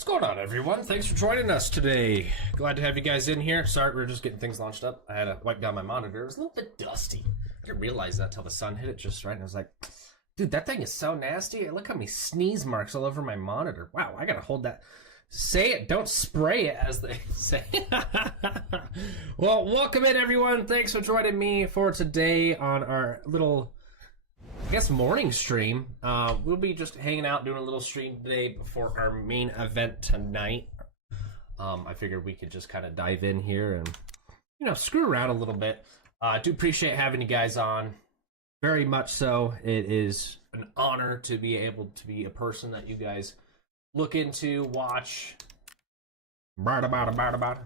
What's going on, everyone? Thanks for joining us today. Glad to have you guys in here. Sorry, we are just getting things launched up. I had to wipe down my monitor. It was a little bit dusty. I didn't realize that till the sun hit it just right. And I was like, dude, that thing is so nasty. Look how many sneeze marks all over my monitor. Wow, I gotta hold that. Say it, don't spray it, as they say. Well, welcome in, everyone. Thanks for joining me for today on our little, I guess, morning stream. We'll be just hanging out, doing a little stream today before our main event tonight. I figured we could just kind of dive in here and, screw around a little bit. I do appreciate having you guys on. Very much so. It is an honor to be able to be a person that you guys look into, watch.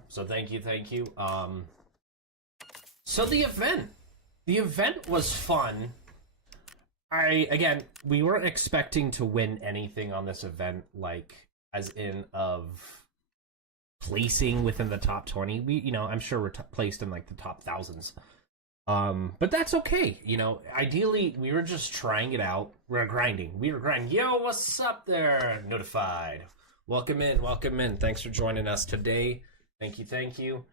So thank you. So the event was fun. We weren't expecting to win anything on this event, like, as in of placing within the top 20. I'm sure we're placed in, like, the top thousands. But that's okay. Ideally, we were just trying it out. We were grinding. Yo, what's up there? Notified. Welcome in. Thanks for joining us today. Thank you.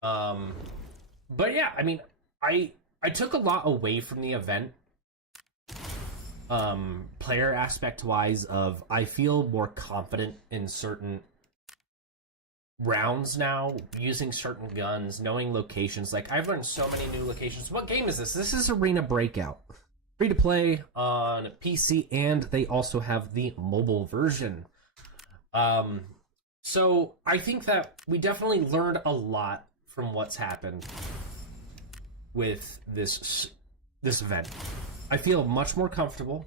But yeah, I took a lot away from the event. Player aspect wise of, I feel more confident in certain rounds now, using certain guns, knowing locations. Like, I've learned so many new locations. What game is this? This is Arena Breakout. Free to play on PC, and they also have the mobile version. So I think that we definitely learned a lot from what's happened with this event. I feel much more comfortable.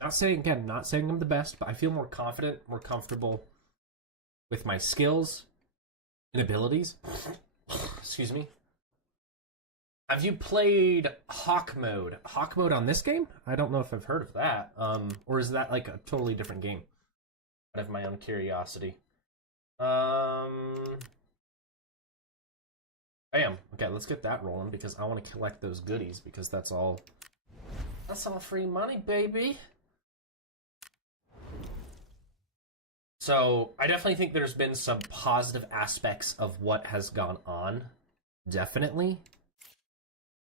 Not saying I'm the best, but I feel more confident, more comfortable with my skills and abilities. Excuse me. Have you played Hawk Mode? Hawk Mode on this game? I don't know if I've heard of that. Or is that like a totally different game? Out of my own curiosity. I am. Okay, let's get that rolling because I want to collect those goodies because that's all free money, baby. So, I definitely think there's been some positive aspects of what has gone on. Definitely.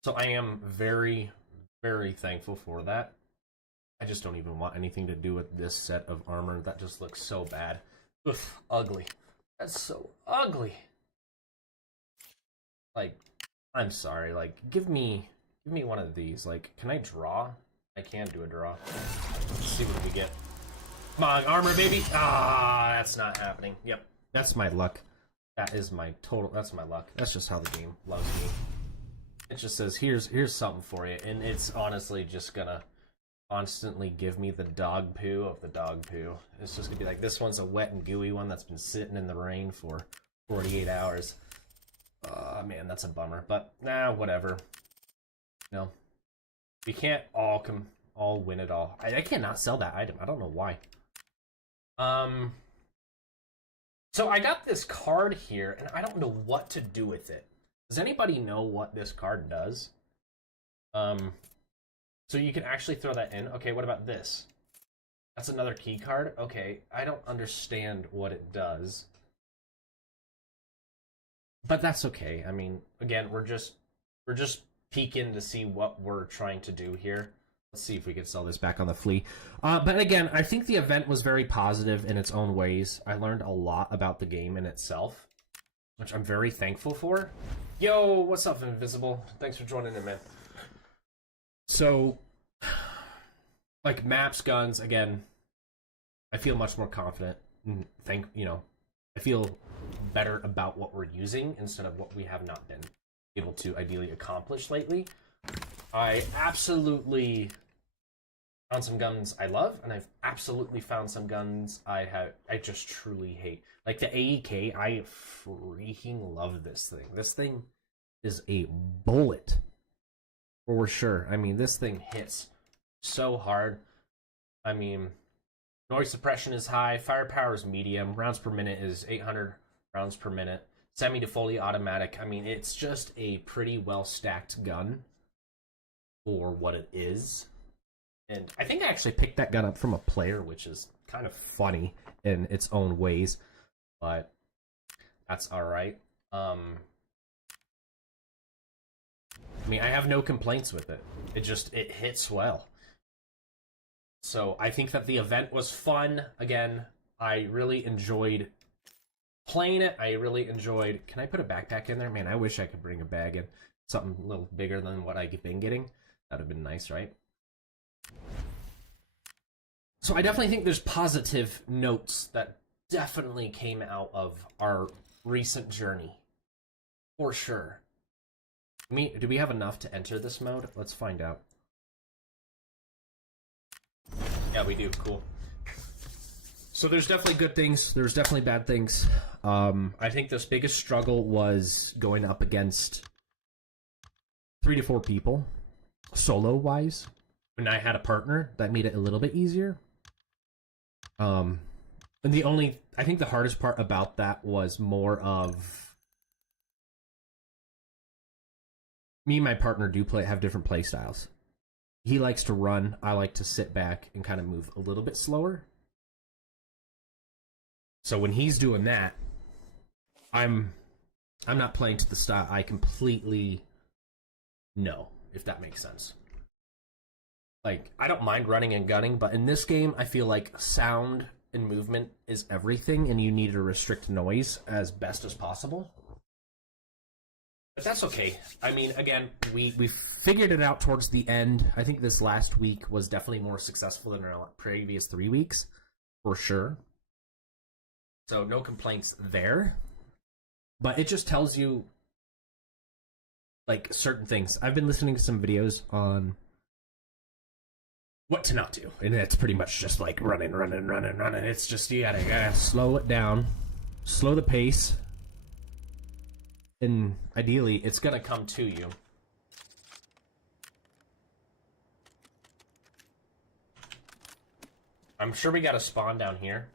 So, I am very, very thankful for that. I just don't even want anything to do with this set of armor. That just looks so bad. Oof, ugly. That's so ugly. Like, I'm sorry. Like, give me one of these. Like, can I draw? I can do a draw. Let's see what we get. Come on, armor, baby. Ah, that's not happening. Yep, that's my luck. That's my luck. That's just how the game loves me. It just says, here's something for you. And it's honestly just gonna constantly give me the dog poo of the dog poo. It's just gonna be like, this one's a wet and gooey one that's been sitting in the rain for 48 hours. Man, that's a bummer. But, whatever. We can't all win it all. I cannot sell that item. I don't know why. So I got this card here, and I don't know what to do with it. Does anybody know what this card does? So you can actually throw that in. Okay, what about this? That's another key card. Okay, I don't understand what it does. But that's okay. Again, we're just peeking to see what we're trying to do here. Let's see if we can sell this back on the flea. But again, I think the event was very positive in its own ways. I learned a lot about the game in itself, which I'm very thankful for. Yo, what's up, Invisible? Thanks for joining in, man. So, like, maps, guns, again, I feel much more confident. I feel better about what we're using instead of what we have not been able to ideally accomplish lately. I absolutely found some guns I love, and I've absolutely found some guns I just truly hate. Like the AEK, I freaking love this thing. This thing is a bullet for sure. This thing hits so hard. Noise suppression is high, firepower is medium, rounds per minute is 800 rounds per minute, semi to fully automatic. It's just a pretty well stacked gun for what it is. And I think I actually picked that gun up from a player, which is kind of funny in its own ways, but that's all right. I mean, I have no complaints with it. It hits well. So I think that the event was fun. Again, I really enjoyed playing it. I really enjoyed... Can I put a backpack in there? Man, I wish I could bring a bag in. Something a little bigger than what I've been getting. That would have been nice, right? So I definitely think there's positive notes that definitely came out of our recent journey. For sure. Do we have enough to enter this mode? Let's find out. Yeah, we do. Cool. So there's definitely good things. There's definitely bad things. I think this biggest struggle was going up against 3 to 4 people, solo-wise. When I had a partner, that made it a little bit easier. And I think the hardest part about that was more of... Me and my partner have different play styles. He likes to run. I like to sit back and kind of move a little bit slower. So when he's doing that, I'm not playing to the style I completely know, if that makes sense. Like, I don't mind running and gunning, but in this game, I feel like sound and movement is everything, and you need to restrict noise as best as possible. But that's okay. I mean, again, we figured it out towards the end. I think this last week was definitely more successful than our previous 3 weeks, for sure. So no complaints there. But it just tells you, like, certain things. I've been listening to some videos on what to not do. And it's pretty much just like running. It's just, you gotta slow it down. Slow the pace. And ideally, it's gonna come to you. I'm sure we got a spawn down here.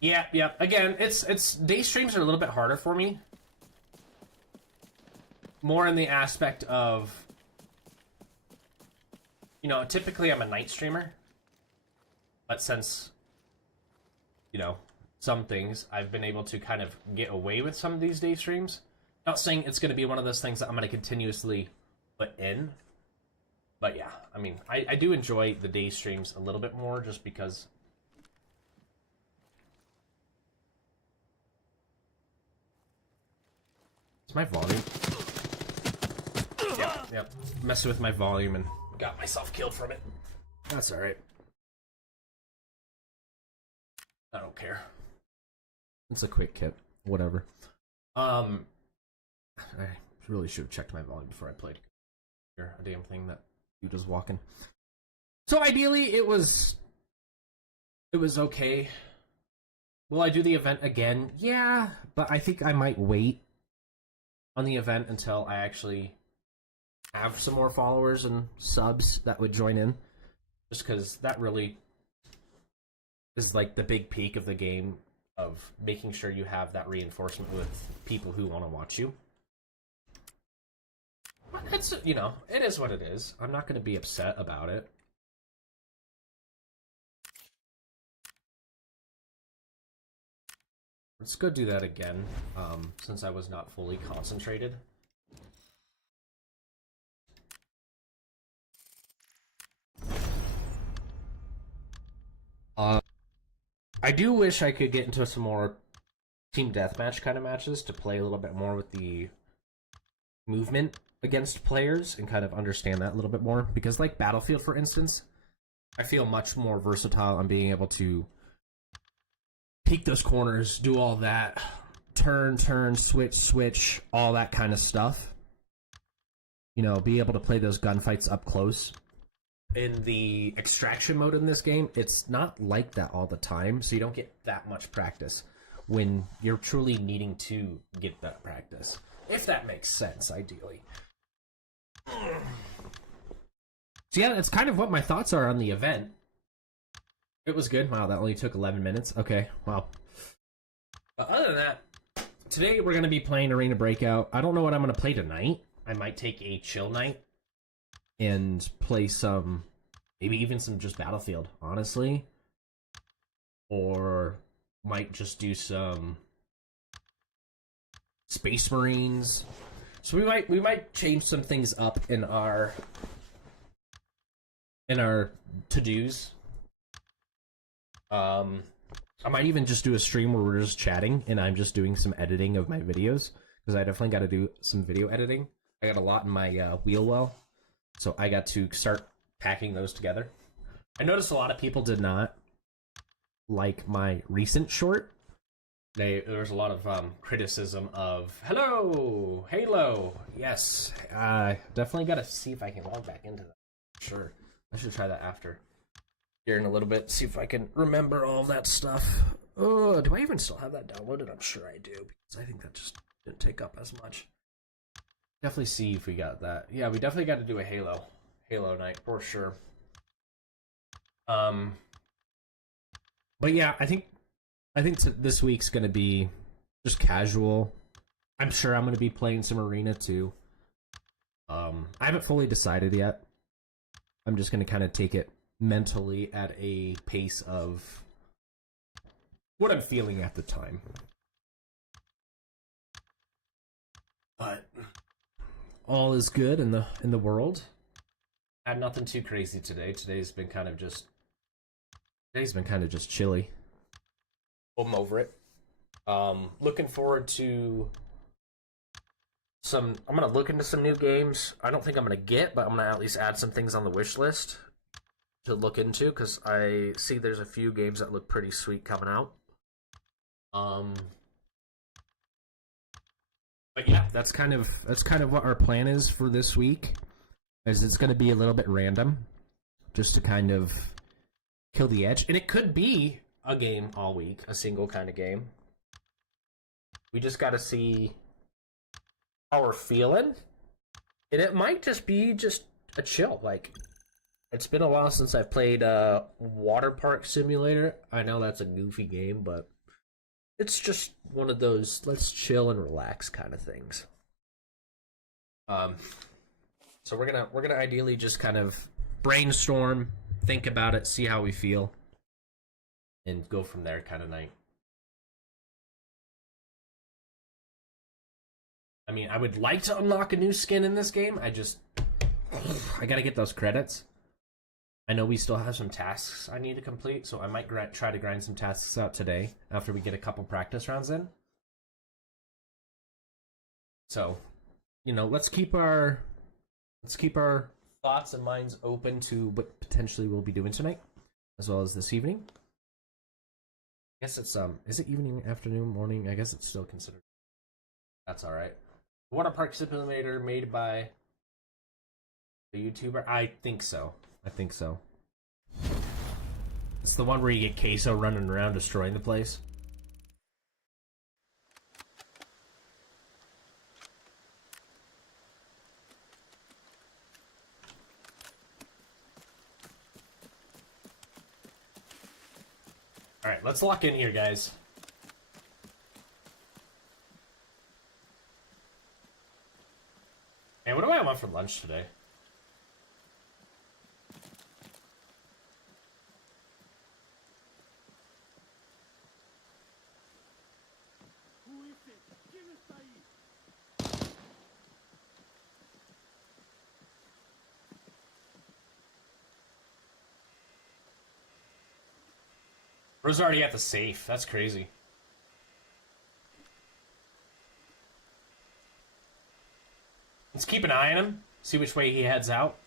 Yeah. Again, it's day streams are a little bit harder for me. More in the aspect of, you know, typically I'm a night streamer. But since, you know, some things, I've been able to kind of get away with some of these day streams. Not saying it's going to be one of those things that I'm going to continuously put in. But yeah, I mean, I do enjoy the day streams a little bit more just because... Is my volume? Yep. Messing with my volume and got myself killed from it. That's alright. I don't care. It's a quick kit. Whatever. I really should have checked my volume before I played. A damn thing that dude was walking. So ideally, it was okay. Will I do the event again? Yeah, but I think I might wait on the event until I actually have some more followers and subs that would join in. Just because that really is like the big peak of the game of making sure you have that reinforcement with people who want to watch you. But it's, you know, it is what it is. I'm not going to be upset about it. Let's go do that again, since I was not fully concentrated. I do wish I could get into some more team deathmatch kind of matches to play a little bit more with the movement against players and kind of understand that a little bit more. Because like Battlefield, for instance, I feel much more versatile on being able to peek those corners, do all that, turn, switch, all that kind of stuff. You know, be able to play those gunfights up close. In the extraction mode in this game, it's not like that all the time, so you don't get that much practice when you're truly needing to get that practice. If that makes sense, ideally. So yeah, that's kind of what my thoughts are on the event. It was good. Wow, that only took 11 minutes. Okay, wow. But other than that, today we're going to be playing Arena Breakout. I don't know what I'm going to play tonight. I might take a chill night and play some, maybe even some just Battlefield, honestly. Or might just do some Space Marines. So we might change some things up in our to-dos. I might even just do a stream where we're just chatting and I'm just doing some editing of my videos, because I definitely got to do some video editing. I got a lot in my wheel well, so I got to start packing those together. I noticed a lot of people did not like my recent short. There was a lot of criticism of hello Halo. Yes, definitely got to see if I can log back into that. Sure, I should try that after here in a little bit, see if I can remember all that stuff. Oh, do I even still have that downloaded? I'm sure I do, because I think that just didn't take up as much. Definitely see if we got that. Yeah, we definitely got to do a Halo night for sure. But yeah, I think this week's gonna be just casual. I'm sure I'm gonna be playing some Arena too. I haven't fully decided yet. I'm just gonna kind of take it mentally at a pace of what I'm feeling at the time. But all is good in the world. I had nothing too crazy today. Today's been kind of just chilly. I'm over it. Looking forward to I'm gonna look into some new games. I don't think I'm gonna get, but I'm gonna at least add some things on the wish list to look into, because I see there's a few games that look pretty sweet coming out. But yeah, that's kind of what our plan is for this week. Is it's going to be a little bit random, just to kind of kill the edge, and it could be a game all week, a single kind of game. We just got to see how we're feeling, and it might just be just a chill. Like, it's been a while since I've played Water Park Simulator. I know that's a goofy game, but it's just one of those let's chill and relax kind of things. So we're gonna ideally just kind of brainstorm, think about it, see how we feel, and go from there kind of night. I mean, I would like to unlock a new skin in this game. I gotta get those credits. I know we still have some tasks I need to complete, so I might try to grind some tasks out today after we get a couple practice rounds in. So, let's keep our thoughts and minds open to what potentially we'll be doing tonight, as well as this evening. I guess it's is it evening, afternoon, morning? I guess it's still considered. That's all right. Water Park Simulator made by the YouTuber. I think so. It's the one where you get Queso running around destroying the place. Alright, let's lock in here, guys. And what do I want for lunch today? Bro's already at the safe. That's crazy. Let's keep an eye on him. See which way he heads out.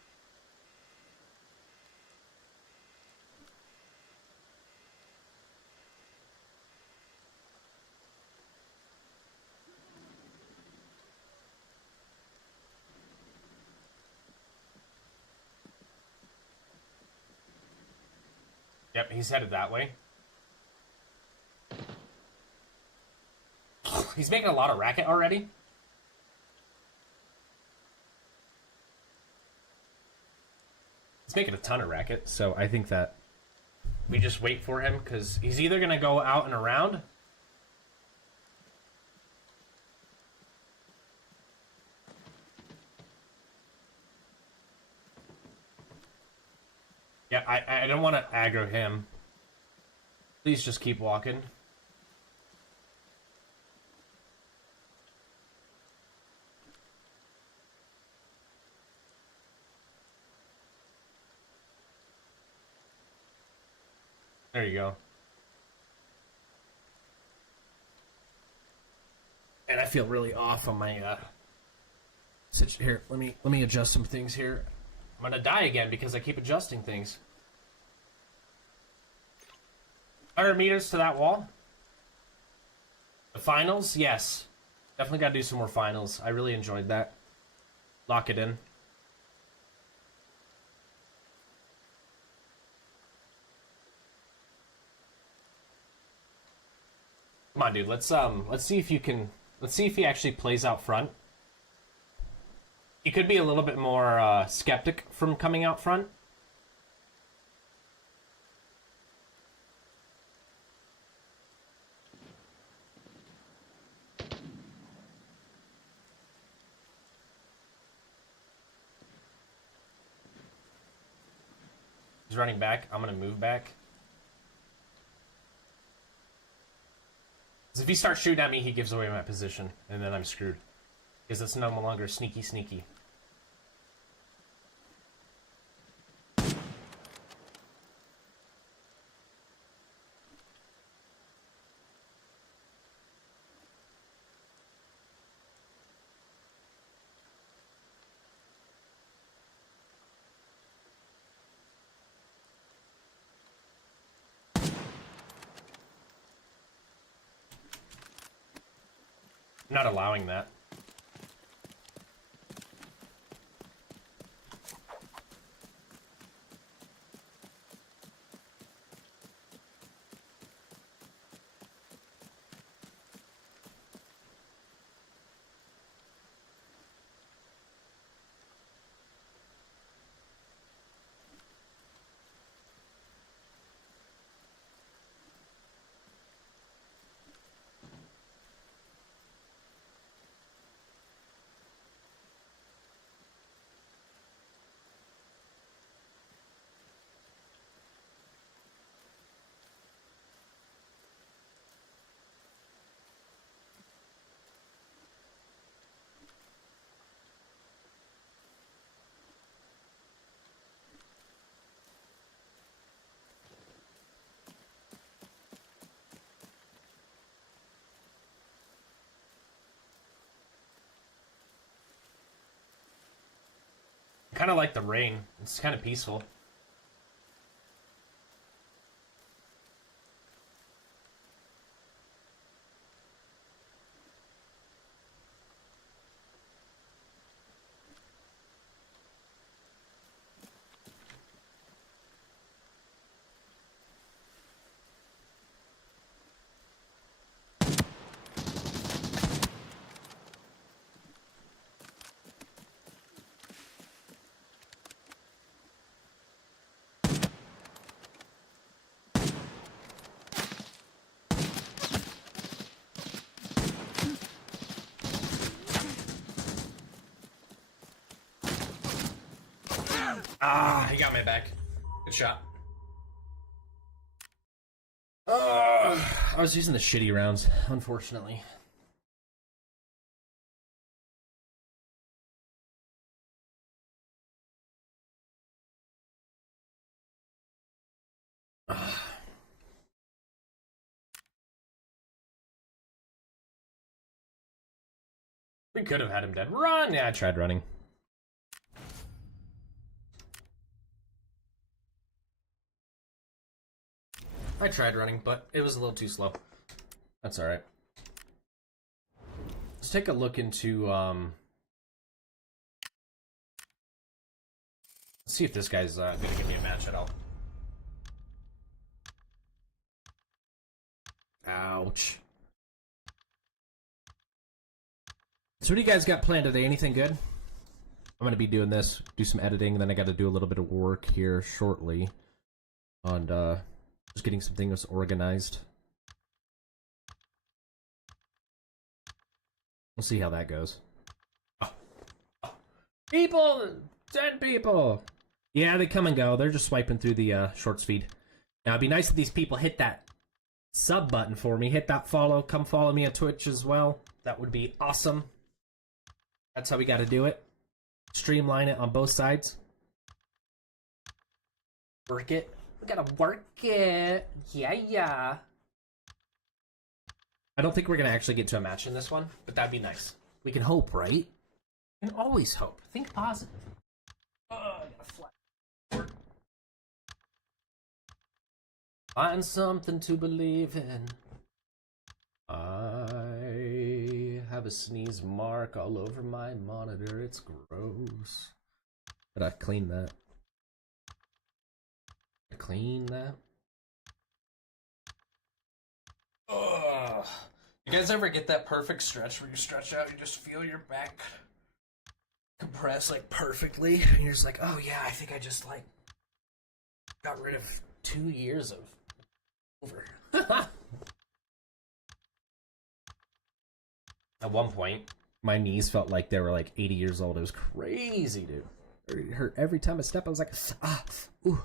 Yep, he's headed that way. He's making a lot of racket already. He's making a ton of racket, so I think that we just wait for him, because he's either going to go out and around, Yeah, I don't want to aggro him. Please just keep walking. There you go. And I feel really off on my here. Let me adjust some things here. I'm gonna die again because I keep adjusting things. 100 meters to that wall. The finals, yes. Definitely gotta do some more finals. I really enjoyed that. Lock it in. Come on, dude. Let's see if you can. Let's see if he actually plays out front. He could be a little bit more skeptic from coming out front. He's running back. I'm gonna move back. Because if he starts shooting at me, he gives away my position, and then I'm screwed. Because it's no longer sneaky sneaky. I'm not allowing that. Kind of like the rain. It's kind of peaceful. Ah, he got my back. Good shot. I was using the shitty rounds, unfortunately. We could have had him dead. Run! Yeah, I tried running. I tried running, but it was a little too slow. That's alright. Let's take a look into, let's see if this guy's gonna give me a match at all. Ouch. So what do you guys got planned today? Anything good? I'm gonna be doing this, do some editing, then I gotta do a little bit of work here shortly on just getting some things organized. We'll see how that goes. Oh. People! 10 people! Yeah, they come and go. They're just swiping through the shorts feed. Now, it'd be nice if these people hit that sub button for me. Hit that follow. Come follow me on Twitch as well. That would be awesome. That's how we got to do it. Streamline it on both sides. Work it. We gotta work it. Yeah. I don't think we're gonna actually get to a match in this one, but that'd be nice. We can hope, right? We can always hope. Think positive. I gotta fly. Find something to believe in. I have a sneeze mark all over my monitor. It's gross. But I clean that. Clean that. Ugh. You guys ever get that perfect stretch where you stretch out, you just feel your back compress like perfectly, and you're just like, oh yeah, I think I just like got rid of 2 years of over. At one point, my knees felt like they were like 80 years old. It was crazy, dude. It hurt every time I step. I was like, ooh.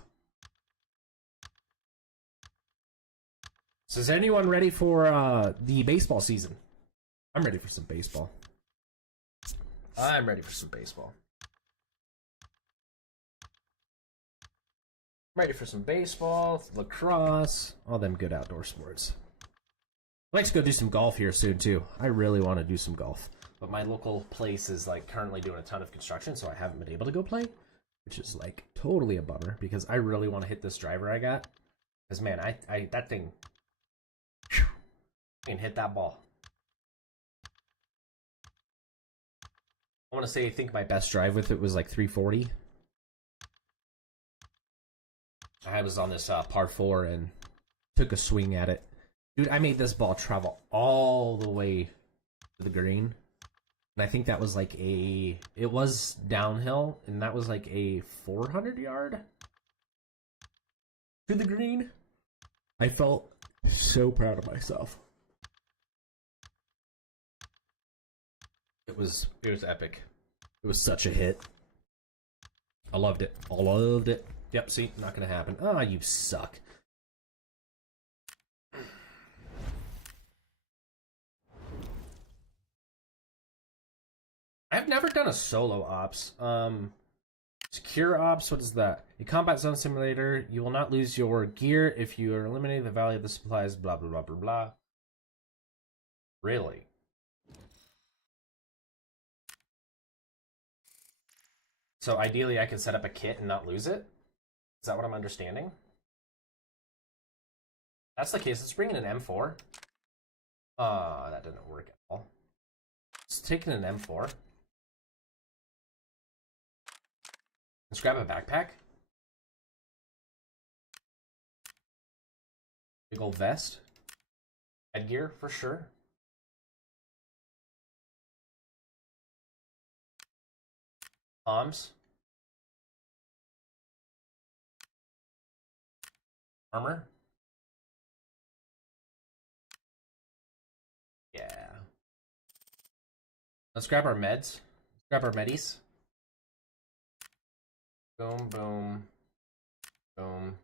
So is anyone ready for the baseball season? I'm ready for some baseball. I'm ready for some baseball. I'm ready for some baseball, lacrosse, all them good outdoor sports. I'd like to go do some golf here soon too. I really want to do some golf. But my local place is like currently doing a ton of construction, so I haven't been able to go play. Which is like totally a bummer because I really want to hit this driver I got. Because man, I that thing and hit that ball. I want to say I think my best drive with it was like 340. I was on this par 4 and took a swing at it. Dude, I made this ball travel all the way to the green. And I think that was like it was downhill, and that was like a 400 yard to the green. I felt so proud of myself. It was epic. It was such a hit. I loved it. I loved it. Yep, see, not gonna happen. Ah, you suck. I've never done a solo ops. Secure ops, what is that? A combat zone simulator. You will not lose your gear if you are eliminating the value of the supplies, blah, blah, blah, blah, blah. Really? So ideally I can set up a kit and not lose it? Is that what I'm understanding? That's the case. Let's bring in an M4. That didn't work at all. Let's take in an M4. Let's grab a backpack. Big old vest. Headgear for sure. Arms. Armor. Yeah. Let's grab our meds. Let's grab our medis. Boom, boom, boom.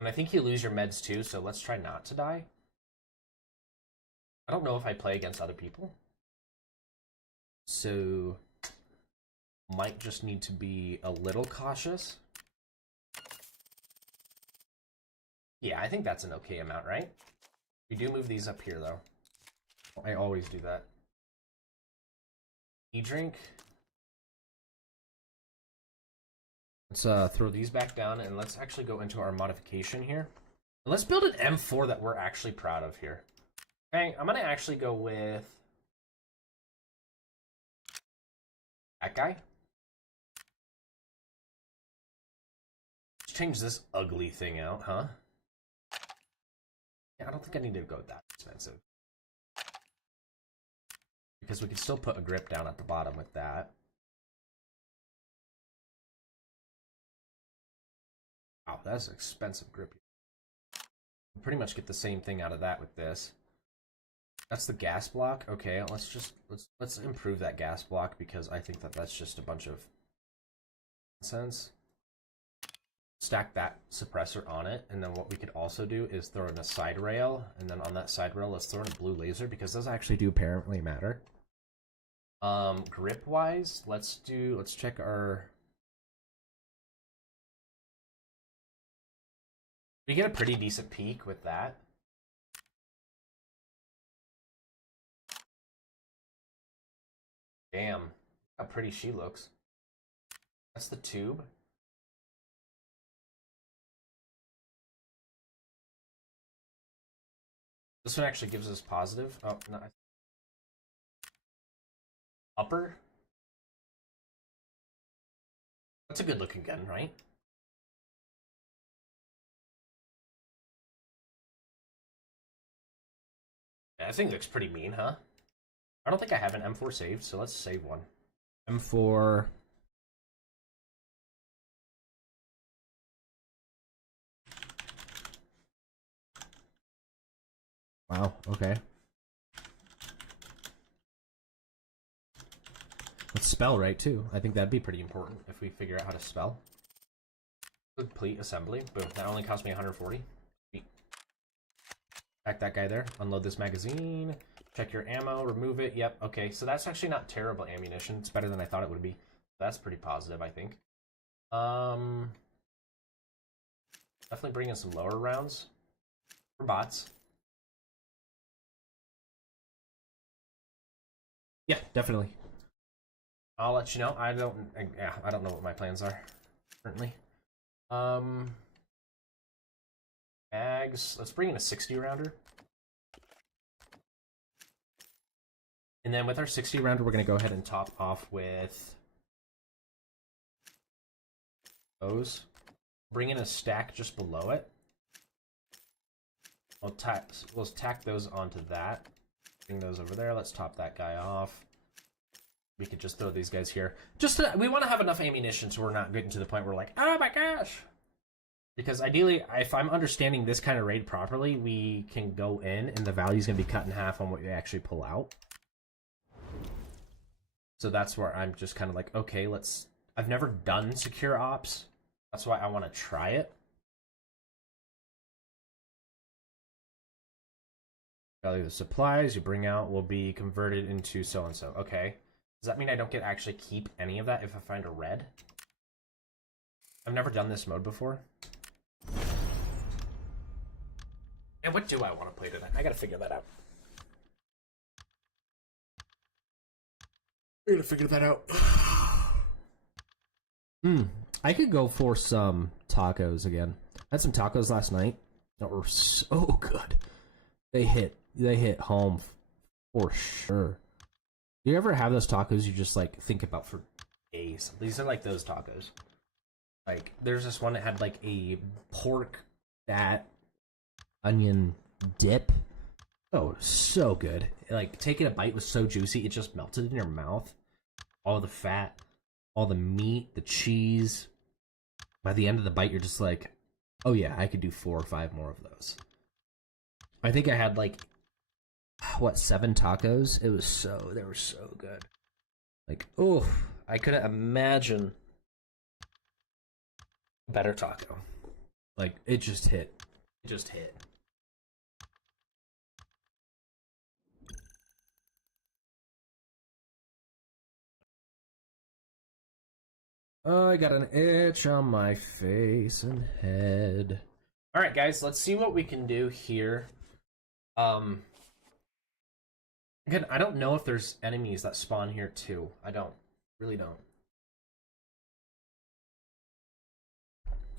And I think you lose your meds too, so let's try not to die. I don't know if I play against other people. So, might just need to be a little cautious. Yeah, I think that's an okay amount, right? We do move these up here, though. I always do that. E-drink. Let's throw these back down, and let's actually go into our modification here. And let's build an M4 that we're actually proud of here. Okay, I'm going to actually go with that guy. Let's change this ugly thing out, huh? Yeah, I don't think I need to go that expensive. Because we can still put a grip down at the bottom with that. Wow, that's an expensive grip. You pretty much get the same thing out of that with this. That's the gas block. Okay, let's improve that gas block because I think that that's just a bunch of nonsense. stack that suppressor on it, and then what we could also do is throw in a side rail, and then on that side rail, let's throw in a blue laser, because those actually do apparently matter. Grip wise, let's check our. We get a pretty decent peak with that. Damn, how pretty she looks. That's the tube. This one actually gives us positive. Oh, no. Upper. That's a good looking gun, right? Yeah, I think it looks pretty mean, huh? I don't think I have an M4 saved, so let's save one. M4. Wow, okay. Let's spell right, too. I think that'd be pretty important if we figure out how to spell. Complete assembly. Boom. That only cost me 140. Sweet. Back that guy there. Unload this magazine. Check your ammo. Remove it. Yep. Okay. So that's actually not terrible ammunition. It's better than I thought it would be. That's pretty positive, I think. Definitely bring in some lower rounds for bots. Yeah, definitely. I'll let you know. I don't know what my plans are currently. Bags. Let's bring in a 60 rounder. And then with our 60 rounder, we're going to go ahead and top off with those. Bring in a stack just below it. We'll tack those onto that. Bring those over there. Let's top that guy off. We could just throw these guys here. We want to have enough ammunition so we're not getting to the point where we're like, oh my gosh. Because ideally, if I'm understanding this kind of raid properly, we can go in and the value's going to be cut in half on what we actually pull out. So that's where I'm just kind of like, okay, I've never done secure ops. That's why I want to try it. Value of the supplies you bring out will be converted into so-and-so. Okay. Does that mean I don't get to actually keep any of that if I find a red? I've never done this mode before. And what do I want to play today? I gotta figure that out. I gotta figure that out. I could go for some tacos again. I had some tacos last night that were so good. They hit home for sure. Do you ever have those tacos you just like think about for days? These are like those tacos. Like there's this one that had like a pork fat onion dip. Oh, so good. Like taking a bite was so juicy, it just melted in your mouth. All the fat, all the meat, the cheese. By the end of the bite, you're just like, oh yeah, I could do 4 or 5 more of those. I think I had like 7 tacos? They were so good. Like, oh, I couldn't imagine a better taco. Like, it just hit. It just hit. Oh, I got an itch on my face and head. Alright, guys, let's see what we can do here. Again, I don't know if there's enemies that spawn here too. I don't. Really don't.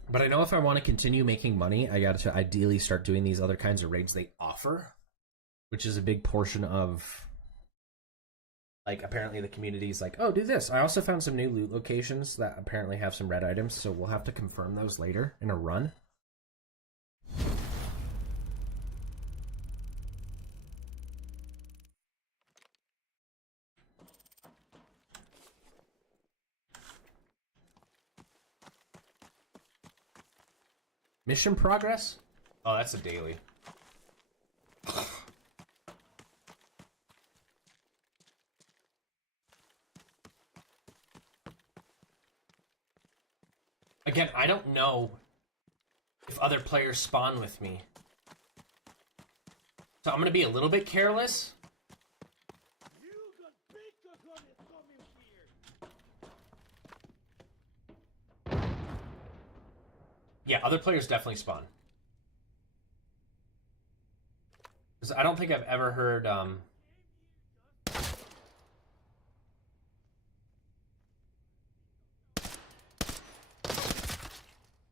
But I know if I want to continue making money, I got to ideally start doing these other kinds of raids they offer, which is a big portion of, like, apparently the community's like, oh, do this. I also found some new loot locations that apparently have some red items, so we'll have to confirm those later in a run. Mission progress? Oh, that's a daily. Again, I don't know if other players spawn with me. So I'm going to be a little bit careless. Yeah, other players definitely spawn. Because I don't think I've ever heard...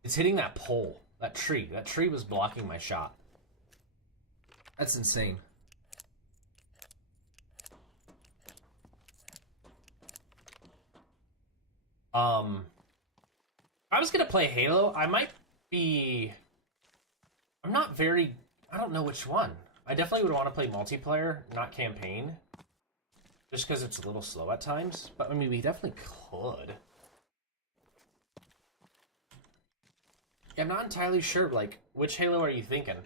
It's hitting that pole. That tree. That tree was blocking my shot. That's insane. If I was gonna play Halo, I might be... I'm not very... I don't know which one. I definitely would want to play multiplayer, not campaign. Just because it's a little slow at times. But, I mean, we definitely could. Yeah, I'm not entirely sure, like, which Halo are you thinking?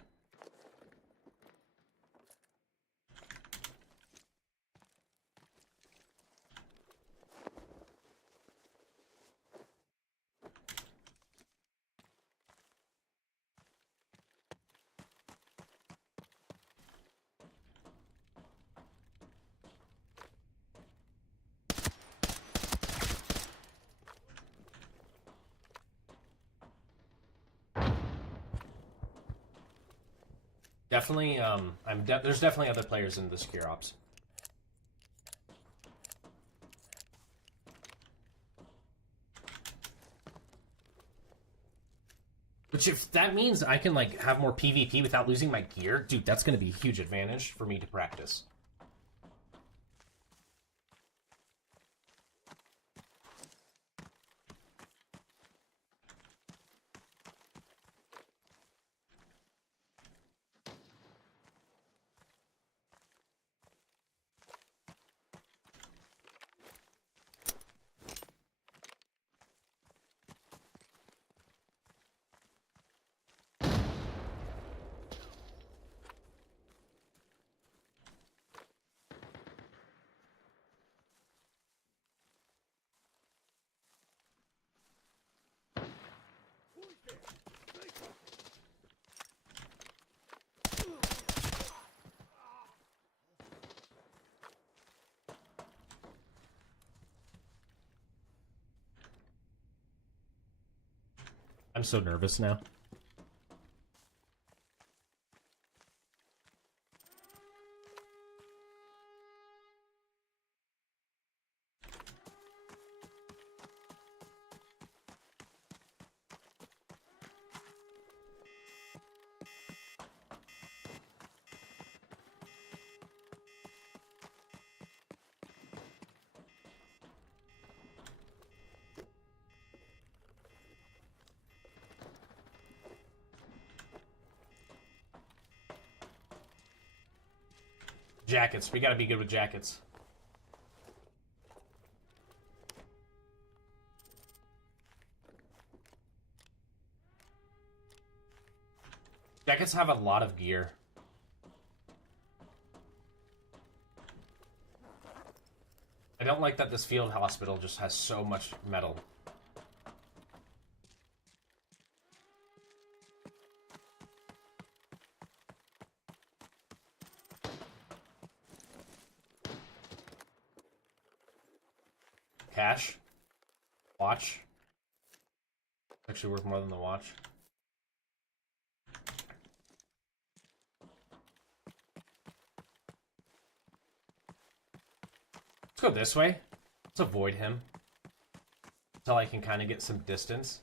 Definitely, there's definitely other players in the Secure Ops. Which, if that means I can, like, have more PvP without losing my gear, dude, that's gonna be a huge advantage for me to practice. I'm so nervous now. Jackets. We gotta be good with jackets. Jackets have a lot of gear. I don't like that this field hospital just has so much metal. Cash. Watch. Actually worth more than the watch. Let's go this way. Let's avoid him. Until I can kind of get some distance.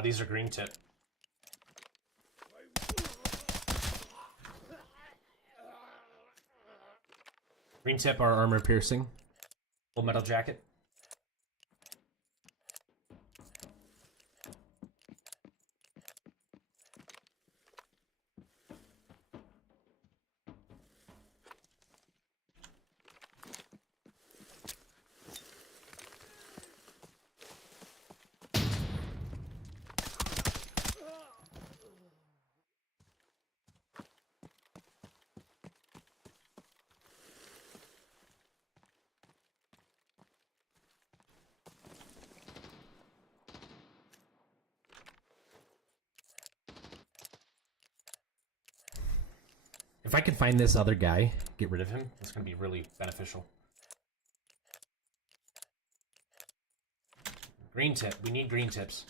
These are green tip. Green tip are armor piercing. Full metal jacket. If I can find this other guy, get rid of him, that's going to be really beneficial. Green tip. We need green tips.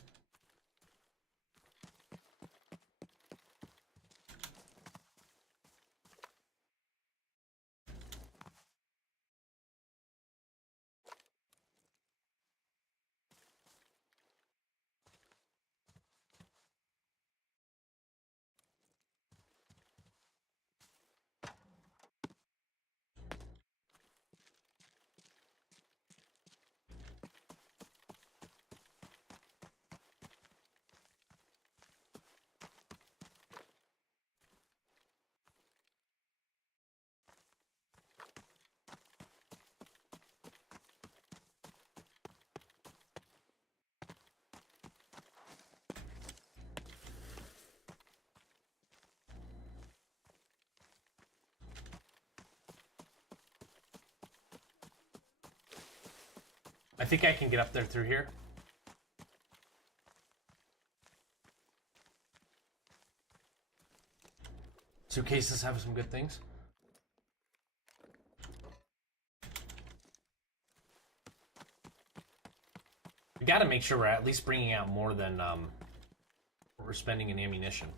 I think I can get up there through here. Suitcases have some good things. We gotta make sure we're at least bringing out more than what we're spending in ammunition.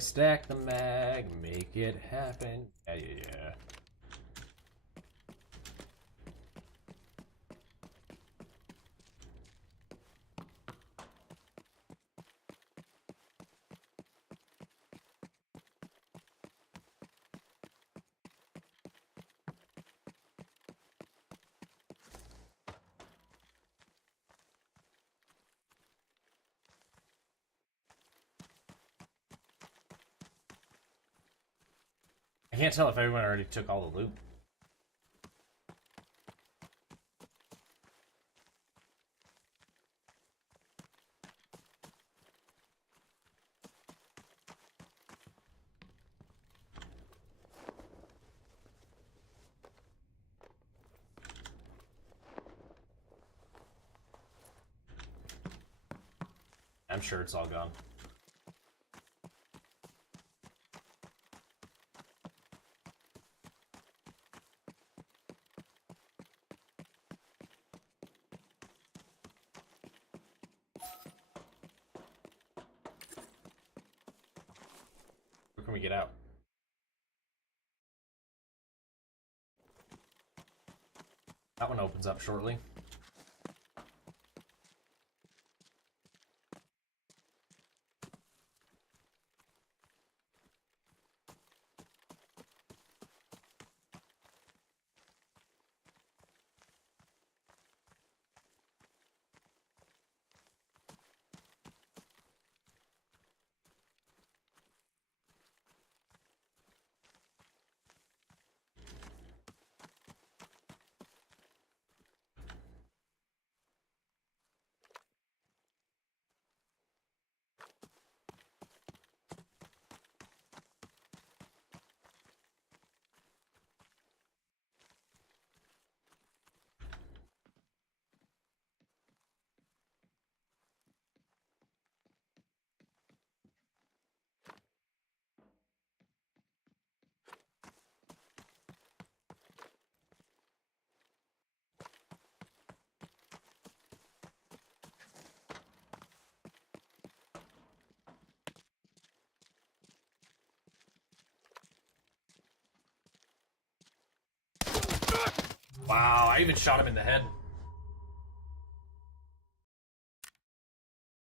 Stack the mag, make it happen. Yeah. I can't tell if everyone already took all the loot. I'm sure it's all gone. Where can we get out? That one opens up shortly. Wow, I even shot him in the head.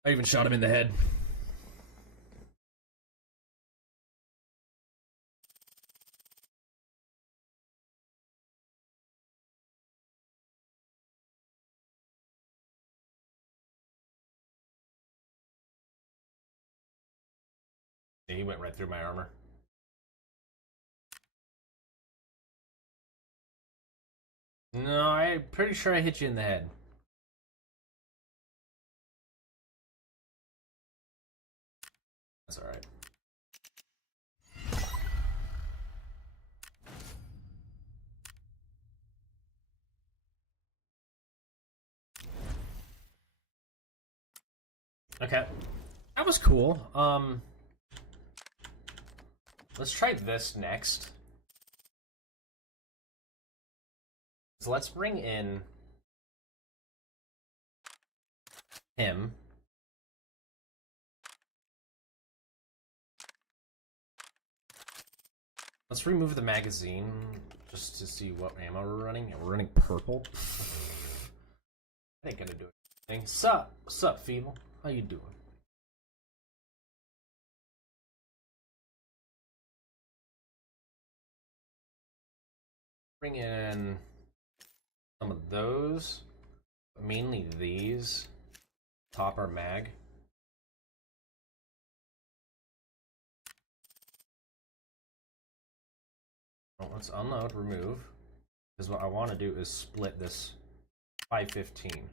I even shot him in the head. Yeah, he went right through my armor. No, I'm pretty sure I hit you in the head. That's alright. Okay. That was cool. Let's try this next. So let's bring in him. Let's remove the magazine just to see what ammo we're running. And we're running purple. That ain't gonna do anything. Sup? Sup, Feeble? How you doing? Bring in some of those. Mainly these. Top our mag. Oh, let's unload, remove. Because what I want to do is split this 515.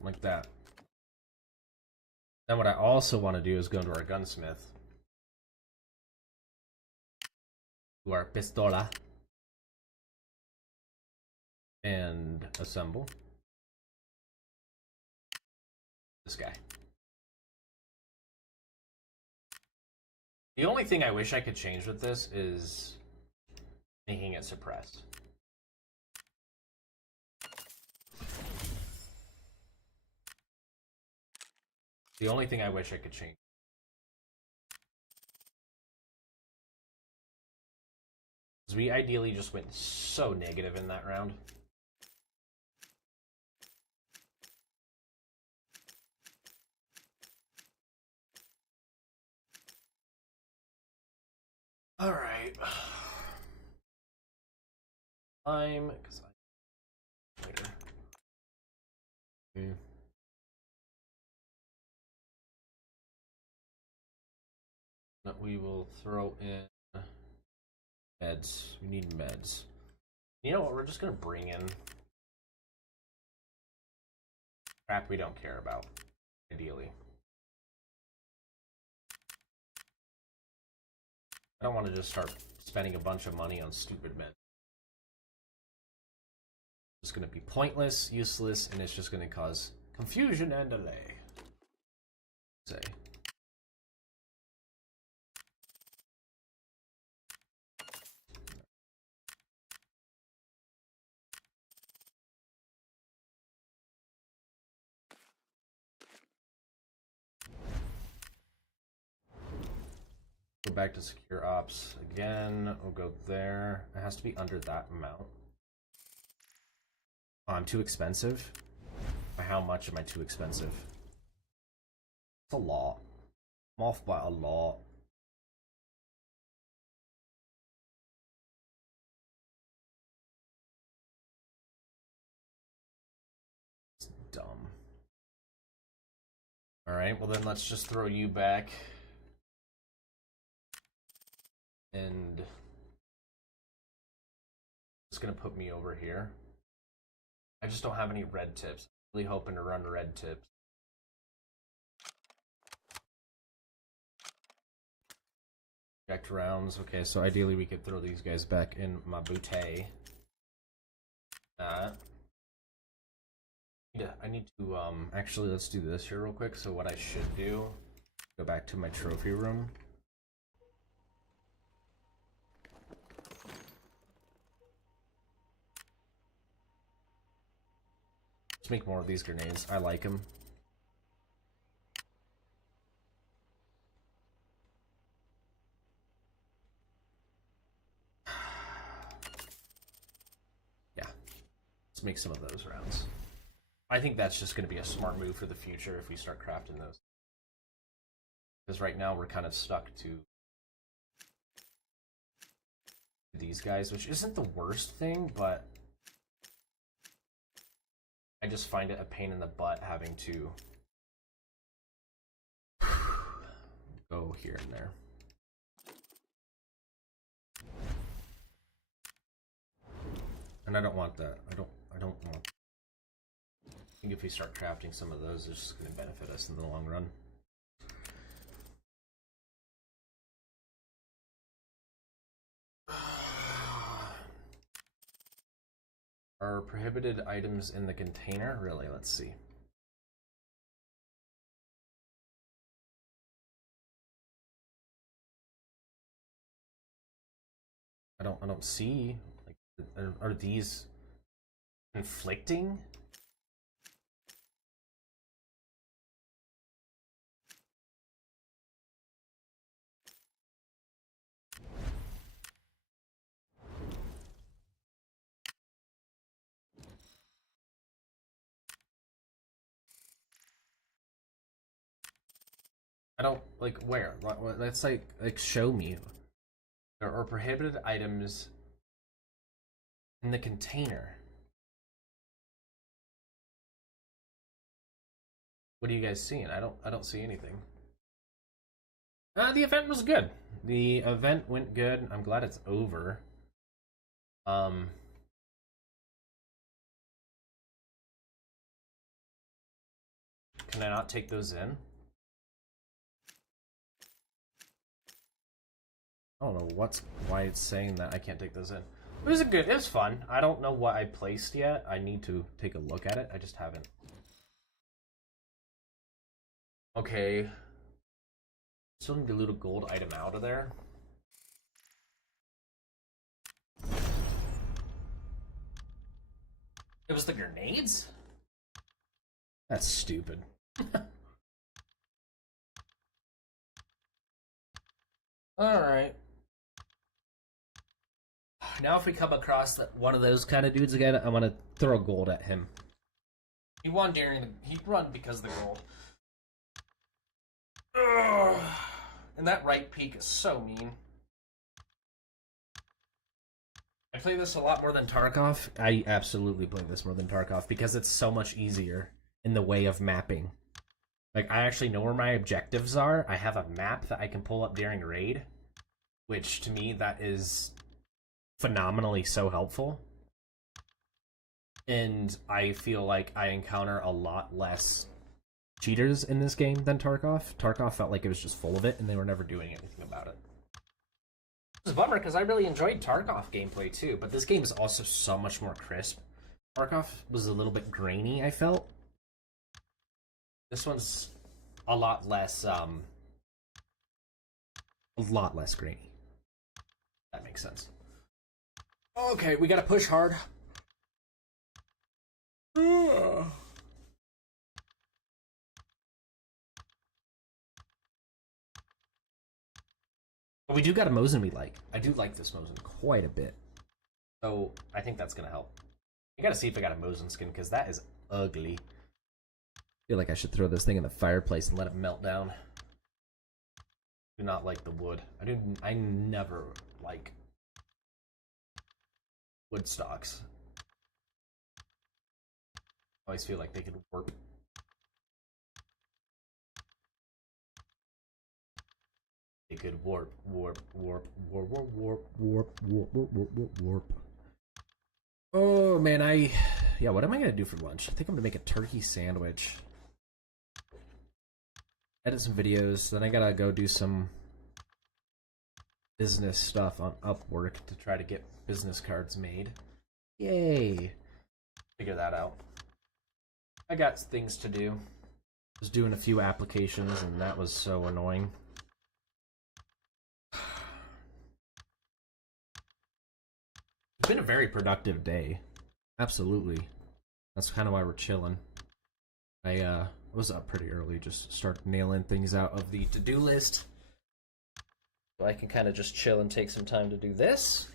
Like that. Then what I also want to do is go into our gunsmith. To our pistola. And assemble. This guy. The only thing I wish I could change with this is making it suppressed. The only thing I wish I could change. Because we ideally just went so negative in that round. Alright. Because I... Later. Okay. We will throw in meds. We need meds. You know what? We're just gonna bring in crap we don't care about, ideally. I don't want to just start spending a bunch of money on stupid meds. It's gonna be pointless, useless, and it's just gonna cause confusion and delay. Say. Go back to secure ops again. We'll go there. It has to be under that amount. Oh, I'm too expensive? By how much am I too expensive? It's a lot. I'm off by a lot. It's dumb. Alright, well then let's just throw you back. And it's gonna put me over here. I just don't have any red tips. I'm really hoping to run red tips. Project rounds. Okay, so ideally we could throw these guys back in my bootay. I need to actually let's do this here real quick. So what I should do, go back to my trophy room. Let's make more of these grenades. I like them. Yeah. Let's make some of those rounds. I think that's just going to be a smart move for the future if we start crafting those. Because right now we're kind of stuck to these guys, which isn't the worst thing, but I just find it a pain in the butt having to go here and there. And I don't want that. I don't want. I think if we start crafting some of those, it's just going to benefit us in the long run. Are prohibited items in the container? Really? Let's see. I don't see. Like, are these conflicting? I don't like where. Let's like show me. There are prohibited items in the container. What are you guys seeing? I don't see anything. The event was good. The event went good. I'm glad it's over. Can I not take those in? I don't know why it's saying that I can't take those in. It was it was fun. I don't know what I placed yet. I need to take a look at it. I just haven't. Okay. Still need to loot a gold item out of there. It was the grenades? That's stupid. Alright. Now if we come across one of those kind of dudes again, I want to throw gold at him. He won he won because of the gold. Ugh. And that right peak is so mean. I play this a lot more than Tarkov. I absolutely play this more than Tarkov because it's so much easier in the way of mapping. Like, I actually know where my objectives are. I have a map that I can pull up during raid, which to me, that is phenomenally so helpful. And I feel like I encounter a lot less cheaters in this game than Tarkov. Tarkov felt like it was just full of it, and they were never doing anything about it. It's a bummer, because I really enjoyed Tarkov gameplay too, but this game is also so much more crisp. Tarkov was a little bit grainy, I felt. This one's a lot less grainy. That makes sense. Okay, we gotta push hard. But we do got a Mosin we like. I do like this Mosin quite a bit. So I think that's gonna help. I gotta see if I got a Mosin skin, because that is ugly. I feel like I should throw this thing in the fireplace and let it melt down. I do not like the wood. I never like wood stocks. I always feel like they could warp. They could warp. Oh man, yeah, what am I gonna do for lunch? I think I'm gonna make a turkey sandwich. Edit some videos, then I gotta go do some business stuff on Upwork to try to get business cards made. Yay! Figure that out. I got things to do. I was doing a few applications and that was so annoying. It's been a very productive day. Absolutely. That's kind of why we're chilling. I was up pretty early, just start nailing things out of the to-do list. So I can kind of just chill and take some time to do this.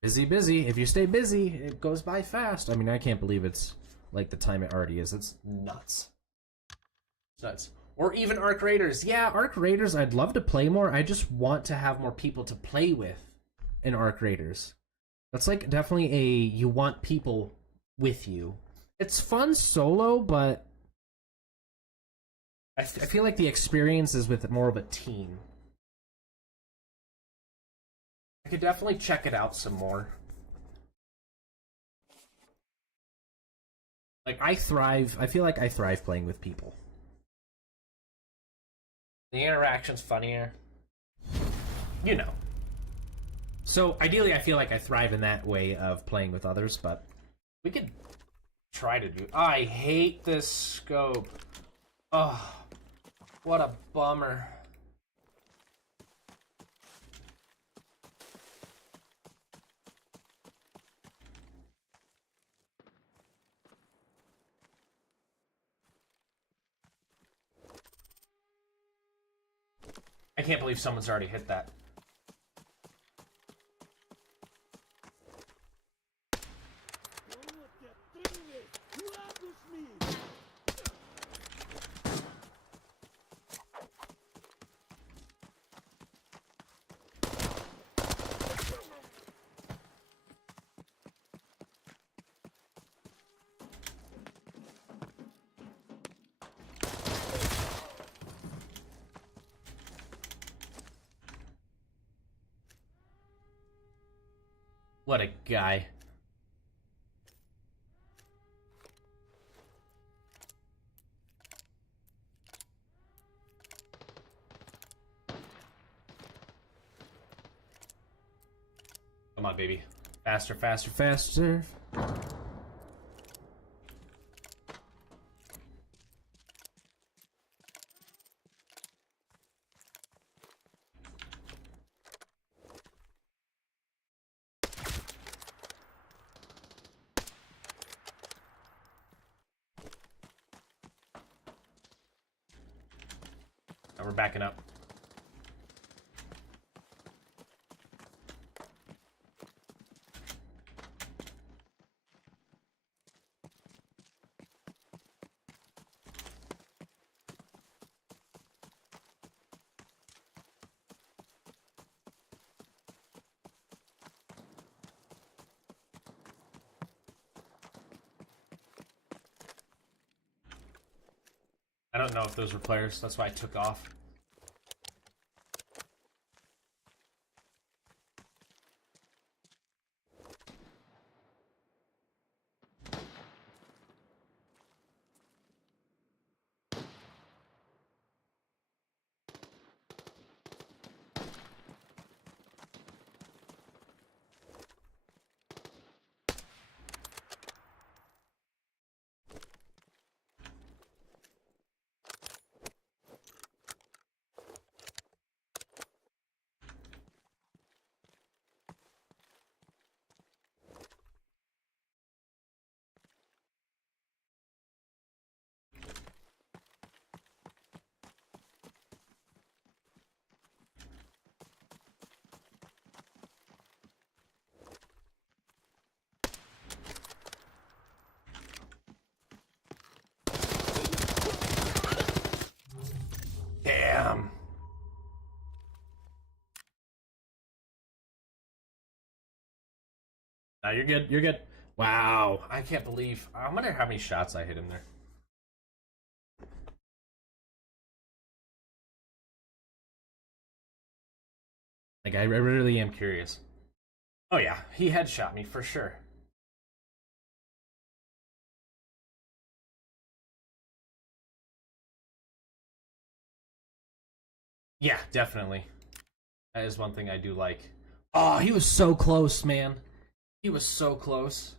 Busy, busy. If you stay busy, it goes by fast. I mean, I can't believe it's like the time it already is. It's nuts. It's nuts. Or even Arc Raiders. Yeah, Arc Raiders, I'd love to play more. I just want to have more people to play with in Arc Raiders. That's like definitely you want people with you. It's fun solo, but I feel like the experience is with more of a team. I could definitely check it out some more. Like, I feel like I thrive playing with people. The interaction's funnier. You know. So, ideally, I feel like I thrive in that way of playing with others, but we could try to do... I hate this scope. Oh, what a bummer. I can't believe someone's already hit that. What a guy. Come on, baby. Faster, faster, faster. Now we're backing up. I don't know if those were players, that's why I took off. Damn. No, you're good. You're good. Wow. I can't believe. I wonder how many shots I hit him there. Like, I really am curious. Oh, yeah. He headshot me for sure. Yeah, definitely. That is one thing I do like. Oh, he was so close, man. He was so close.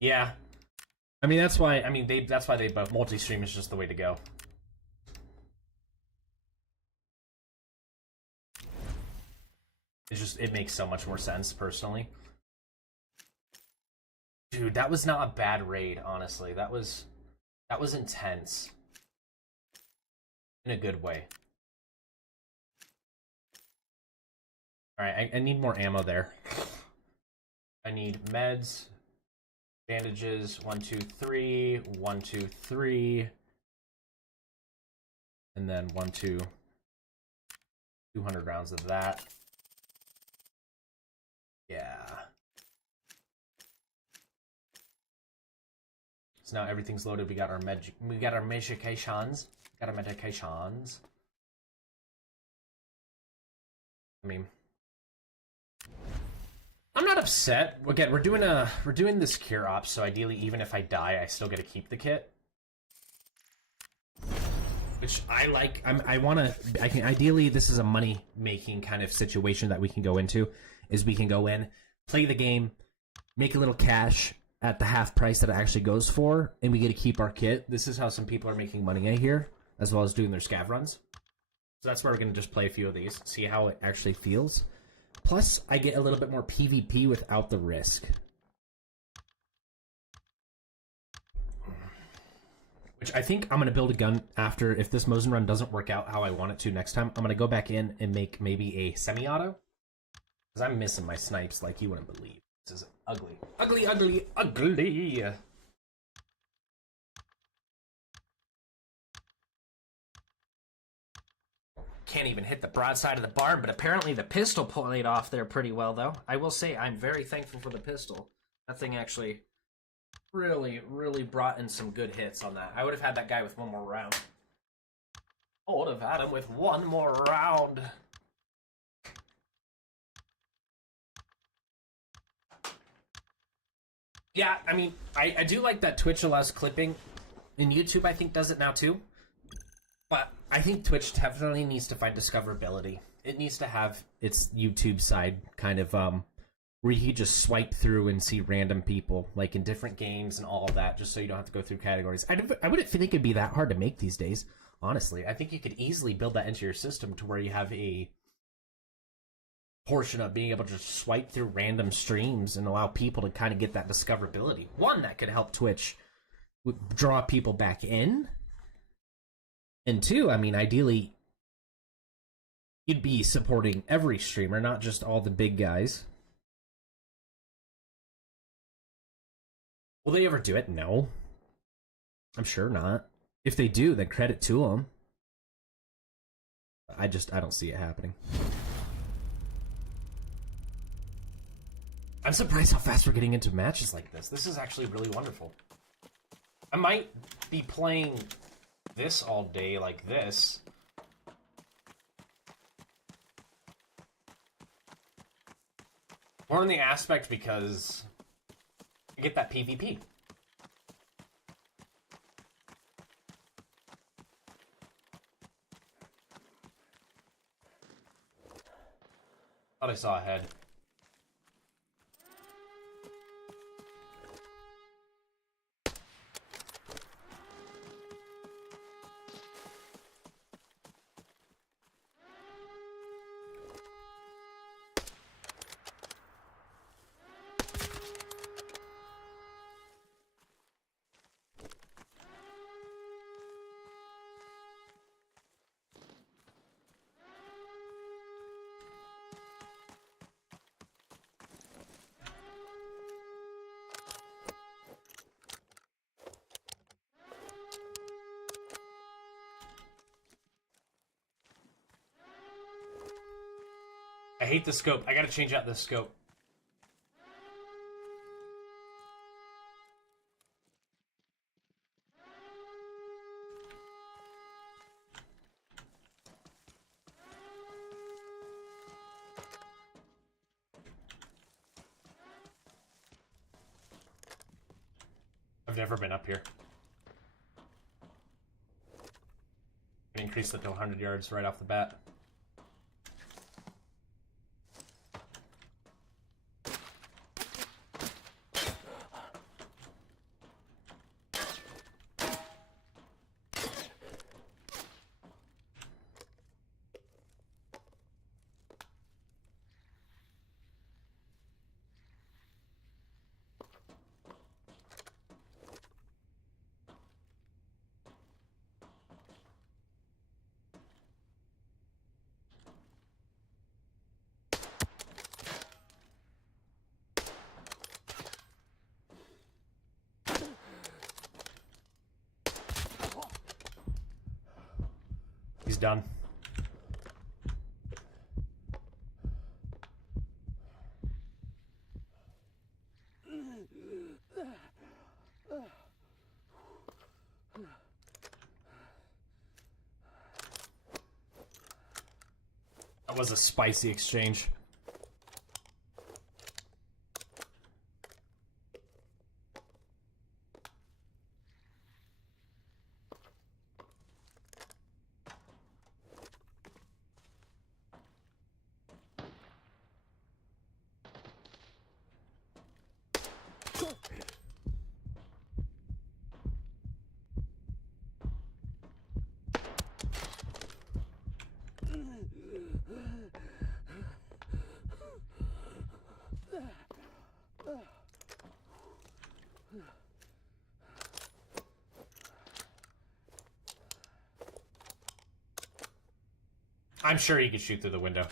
Yeah. I mean, that's why. I mean, that's why they both multi-stream is just the way to go. It makes so much more sense personally. Dude, that was not a bad raid, honestly. That was intense. In a good way. Alright, I need more ammo there. I need meds, bandages, 1, 2, 3, 1, 2, 3. And then 1, 2, 200 rounds of that. Yeah. So now everything's loaded. We got our medications. Got our medications. I mean, I'm not upset. Again, we're doing this cure op, so ideally, even if I die, I still get to keep the kit. Which I like. Ideally, this is a money making kind of situation that we can go into. Is we can go in, play the game, make a little cash at the half price that it actually goes for, and we get to keep our kit. This is how some people are making money out here, as well as doing their scav runs. So that's why we're going to just play a few of these, see how it actually feels. Plus, I get a little bit more PvP without the risk. Which I think I'm going to build a gun after, if this Mosin run doesn't work out how I want it to next time, I'm going to go back in and make maybe a semi-auto. Because I'm missing my snipes like you wouldn't believe. This is ugly. Ugly, ugly, ugly! Can't even hit the broadside of the barn, but apparently the pistol played off there pretty well, though. I will say I'm very thankful for the pistol. That thing actually really, really brought in some good hits on that. I would have had that guy with one more round. I would have had him with one more round. Yeah, I mean, I do like that Twitch allows clipping. And YouTube, I think, does it now, too. But I think Twitch definitely needs to find discoverability. It needs to have its YouTube side kind of, where you just swipe through and see random people, like in different games and all of that, just so you don't have to go through categories. I wouldn't think it'd be that hard to make these days, honestly. I think you could easily build that into your system to where you have a portion of being able to just swipe through random streams and allow people to kind of get that discoverability. One, that could help Twitch draw people back in. And two, I mean, ideally, you'd be supporting every streamer, not just all the big guys. Will they ever do it? No. I'm sure not. If they do, then credit to them. I don't see it happening. I'm surprised how fast we're getting into matches like this. This is actually really wonderful. I might be playing this all day like this. More in the aspect because I get that PvP. Thought I saw a head. I hate the scope. I gotta change out this scope. I've never been up here. Increase it to 100 yards right off the bat. he's done. That was a spicy exchange. I'm sure he could shoot through the window.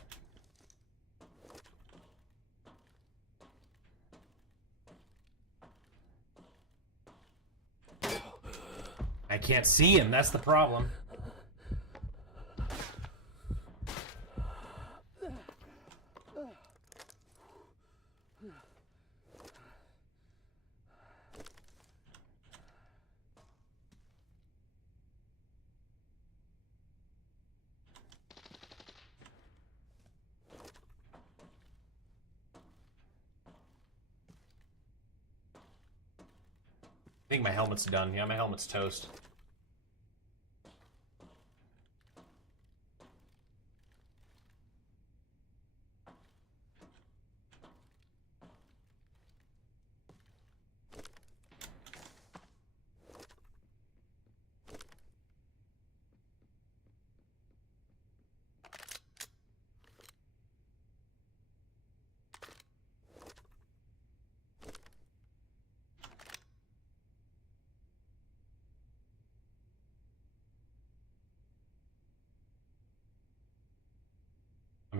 I can't see him, that's the problem. I think my helmet's done. Yeah, my helmet's toast.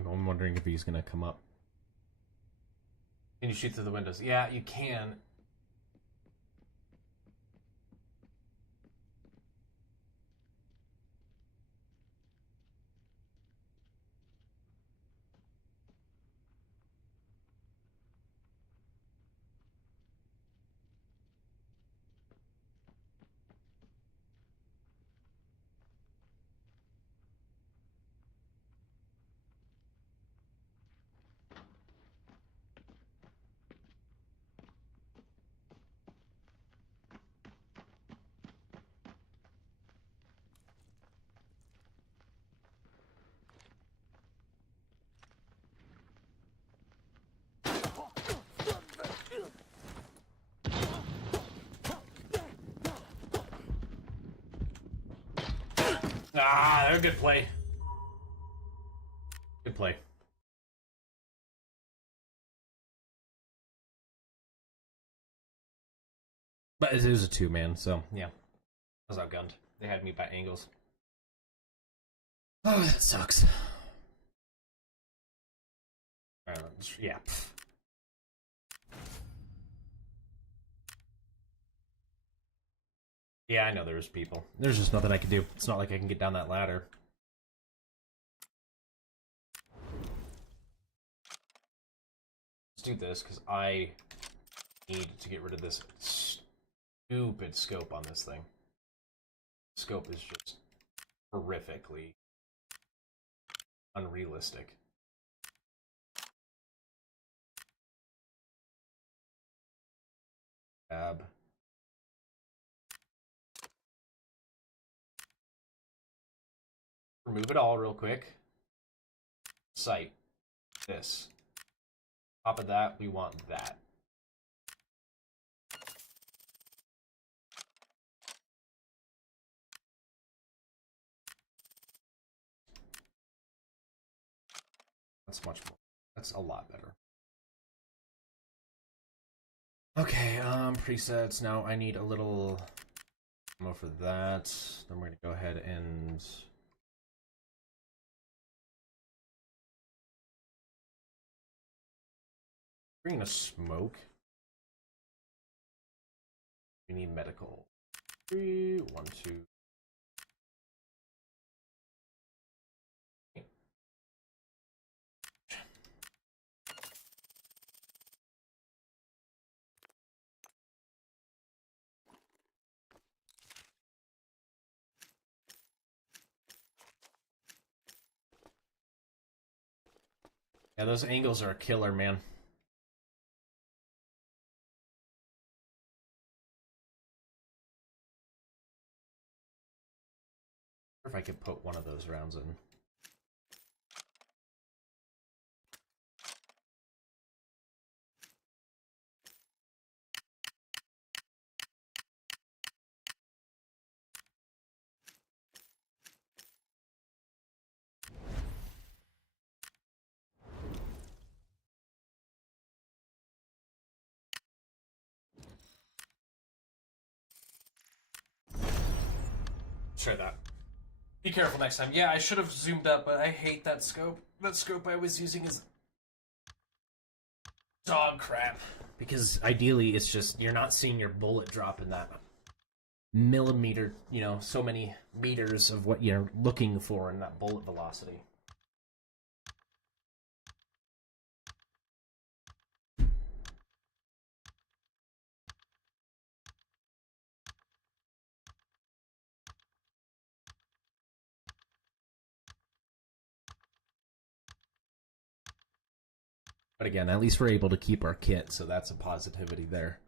I'm wondering if he's gonna come up. Can you shoot through the windows? Yeah, you can. Ah, they're a good play. Good play. But it was a two-man, so yeah. I was outgunned. They had me by angles. Oh, that sucks. Alright, yeah. Yeah, I know there was people. There's just nothing I can do. It's not like I can get down that ladder. Let's do this, because I need to get rid of this stupid scope on this thing. Scope is just horrifically unrealistic. Tab. Remove it all real quick. Sight. This. Top of that, we want that. That's much more. That's a lot better. Okay, presets. Now I need a little ammo for that. Then we're gonna go ahead and bring a smoke. We need medical. 3, 1, 2. Yeah, those angles are a killer, man. If I could put one of those rounds in. Try that. Be careful next time. Yeah, I should have zoomed up, but I hate that scope. That scope I was using is dog crap. Because ideally, it's just, you're not seeing your bullet drop in that millimeter, you know, so many meters of what you're looking for in that bullet velocity. But again, at least we're able to keep our kit, so that's a positivity there.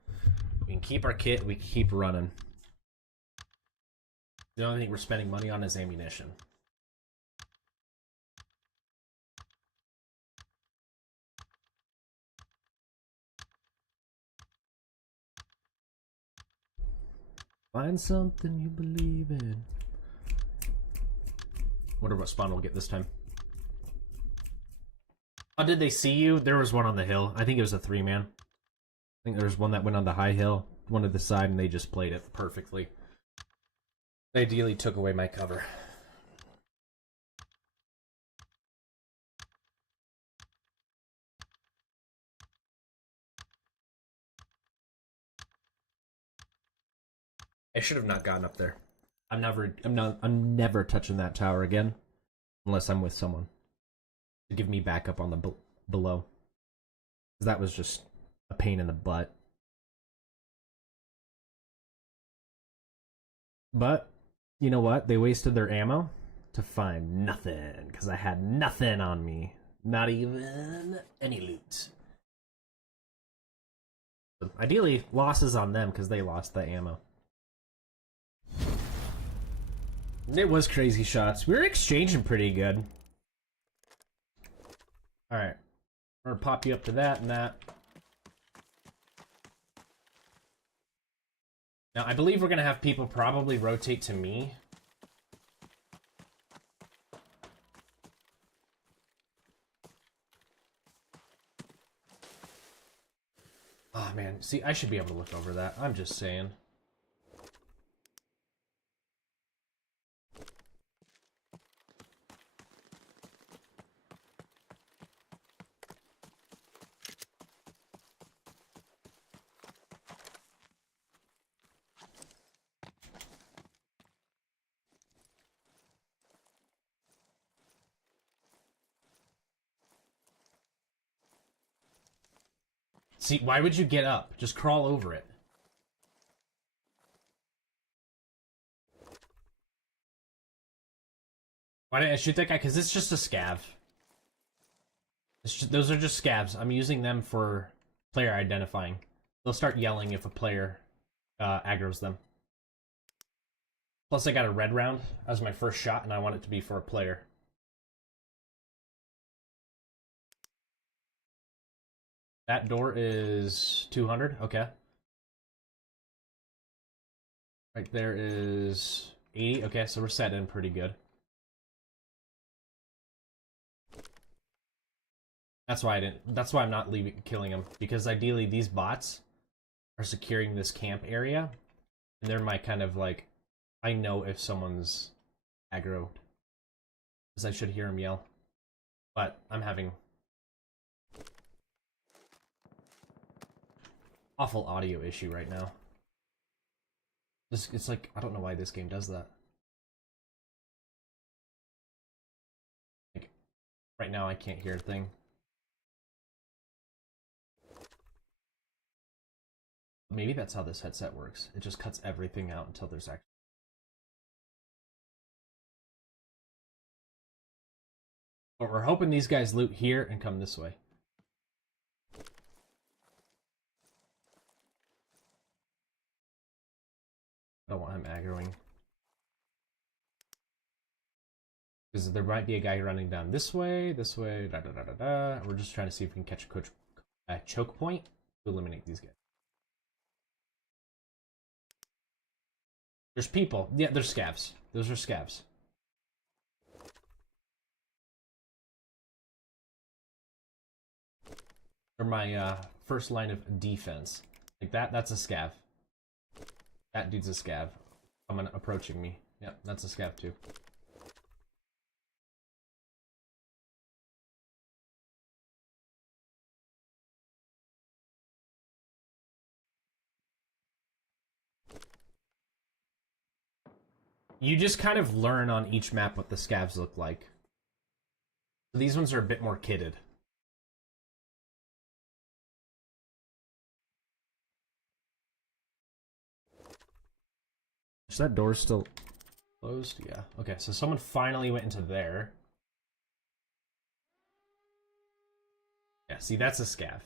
We can keep our kit, we can keep running. The only thing we're spending money on is ammunition. Find something you believe in. Wonder what spawn we'll get this time. Oh, did they see you? There was one on the hill. I think it was a 3-man. I think there was one that went on the high hill, one to the side, and they just played it perfectly. They ideally took away my cover. I should have not gotten up there. I'm never touching that tower again, unless I'm with someone to give me backup on the below. Because that was just a pain in the butt. But, you know what? They wasted their ammo to find nothing. Because I had nothing on me. Not even any loot. Ideally, losses on them because they lost the ammo. It was crazy shots. We were exchanging pretty good. Alright. We're gonna pop you up to that and that. Now, I believe we're gonna have people probably rotate to me. Oh, man. See, I should be able to look over that. I'm just saying. See, why would you get up? Just crawl over it. Why didn't I shoot that guy? Because it's just a scav. Those are just scavs. I'm using them for player identifying. They'll start yelling if a player aggroes them. Plus, I got a red round as my first shot, and I want it to be for a player. That door is 200. Okay. Right there is 80. Okay, so we're set in pretty good. That's why I'm not killing them, because ideally these bots are securing this camp area, and they're my kind of like, I know if someone's aggroed, because I should hear them yell, but I'm having awful audio issue right now. It's like, I don't know why this game does that. Like, right now I can't hear a thing. Maybe that's how this headset works. It just cuts everything out until there's actually But we're hoping these guys loot here and come this way. I don't want him aggroing. Because there might be a guy running down this way, da da da da da. We're just trying to see if we can catch a choke point to eliminate these guys. There's people. Yeah, there's scavs. Those are scavs. They're my first line of defense. Like that's a scav. That dude's a scav. Someone approaching me. Yeah, that's a scav too. You just kind of learn on each map what the scavs look like. These ones are a bit more kitted. Is that door still closed? Yeah. Okay, so someone finally went into there. Yeah, see, that's a scav.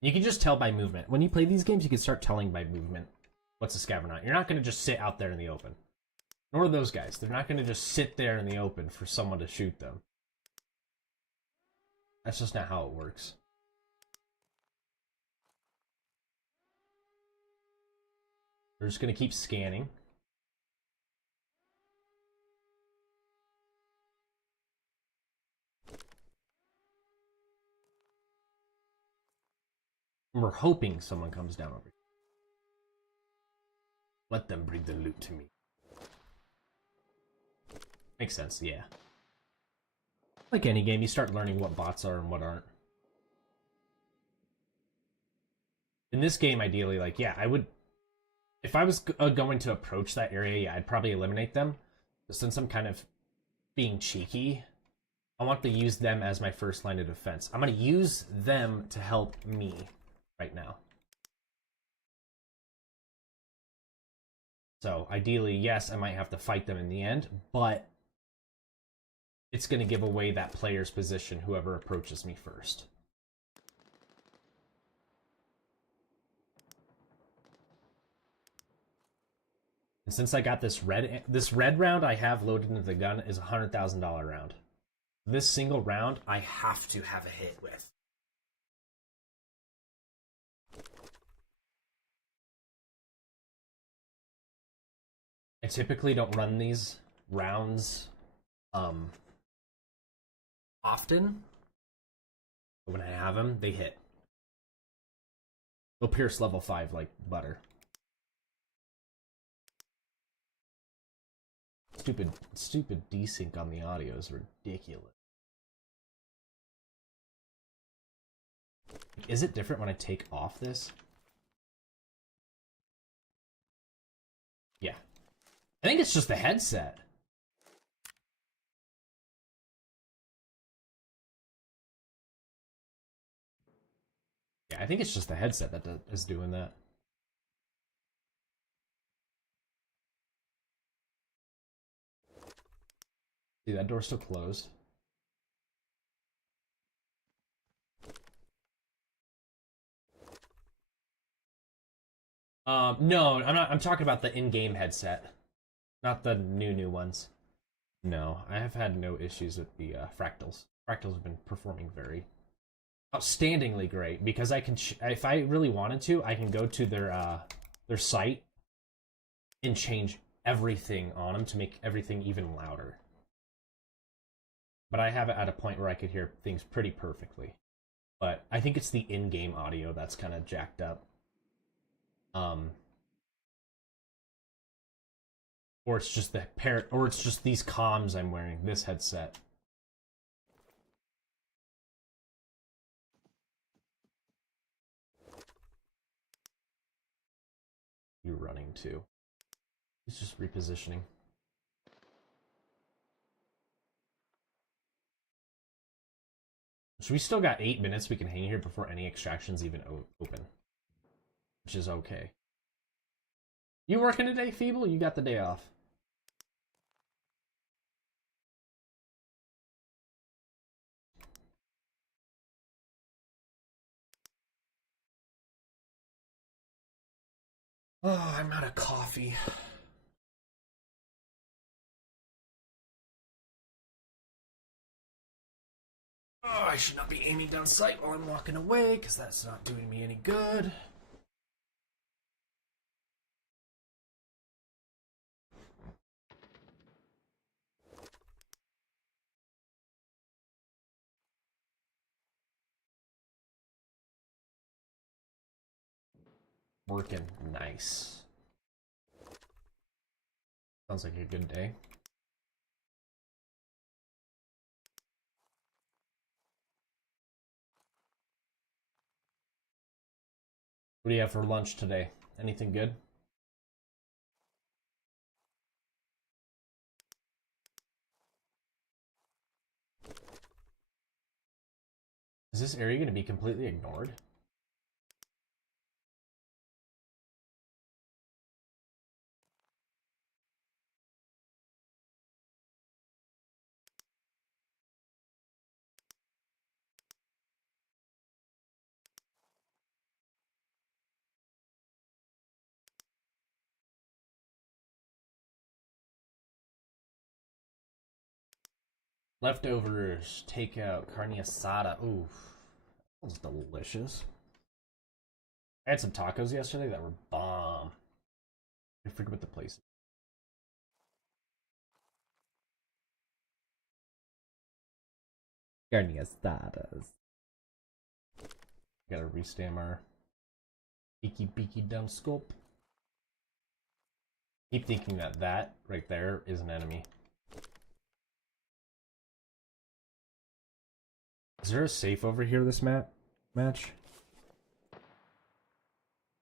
You can just tell by movement. When you play these games, you can start telling by movement what's a scav or not. You're not going to just sit out there in the open. Nor are those guys. They're not going to just sit there in the open for someone to shoot them. That's just not how it works. We're just going to keep scanning. And we're hoping someone comes down over here. Let them bring the loot to me. Makes sense, yeah. Like any game, you start learning what bots are and what aren't. In this game, ideally, like, yeah, I would... If I was going to approach that area, yeah, I'd probably eliminate them. But since I'm kind of being cheeky, I want to use them as my first line of defense. I'm going to use them to help me right now. So, ideally, yes, I might have to fight them in the end, but it's going to give away that player's position, whoever approaches me first. And since I got this red round I have loaded into the gun is a $100,000 round. This single round, I have to have a hit with. I typically don't run these rounds often, but when I have them, they hit. They'll pierce level 5 like butter. Stupid desync on the audio is ridiculous. Is it different when I take off this? Yeah. I think it's just the headset. Yeah, I think it's just the headset that is doing that. See, that door's still closed. No, I'm not. I'm talking about the in-game headset, not the new ones. No, I have had no issues with the fractals. Fractals have been performing very outstandingly great because I can, if I really wanted to, I can go to their site and change everything on them to make everything even louder. But I have it at a point where I could hear things pretty perfectly. But I think it's the in-game audio that's kind of jacked up. Or it's just or it's just these comms I'm wearing, this headset. You're running too. He's just repositioning. So we still got 8 minutes we can hang here before any extractions even open. Which is okay. You working today, Feeble? You got the day off. Oh, I'm out of coffee. Oh, I should not be aiming down sight while I'm walking away, because that's not doing me any good. Working nice. Sounds like a good day. What do you have for lunch today? Anything good? Is this area going to be completely ignored? Leftovers, takeout, carne asada. Ooh, that was delicious. I had some tacos yesterday that were bomb. I forget what the place is. Carne asadas. Gotta restam our beaky dumb scope. Keep thinking that that right there is an enemy. Is there a safe over here this match?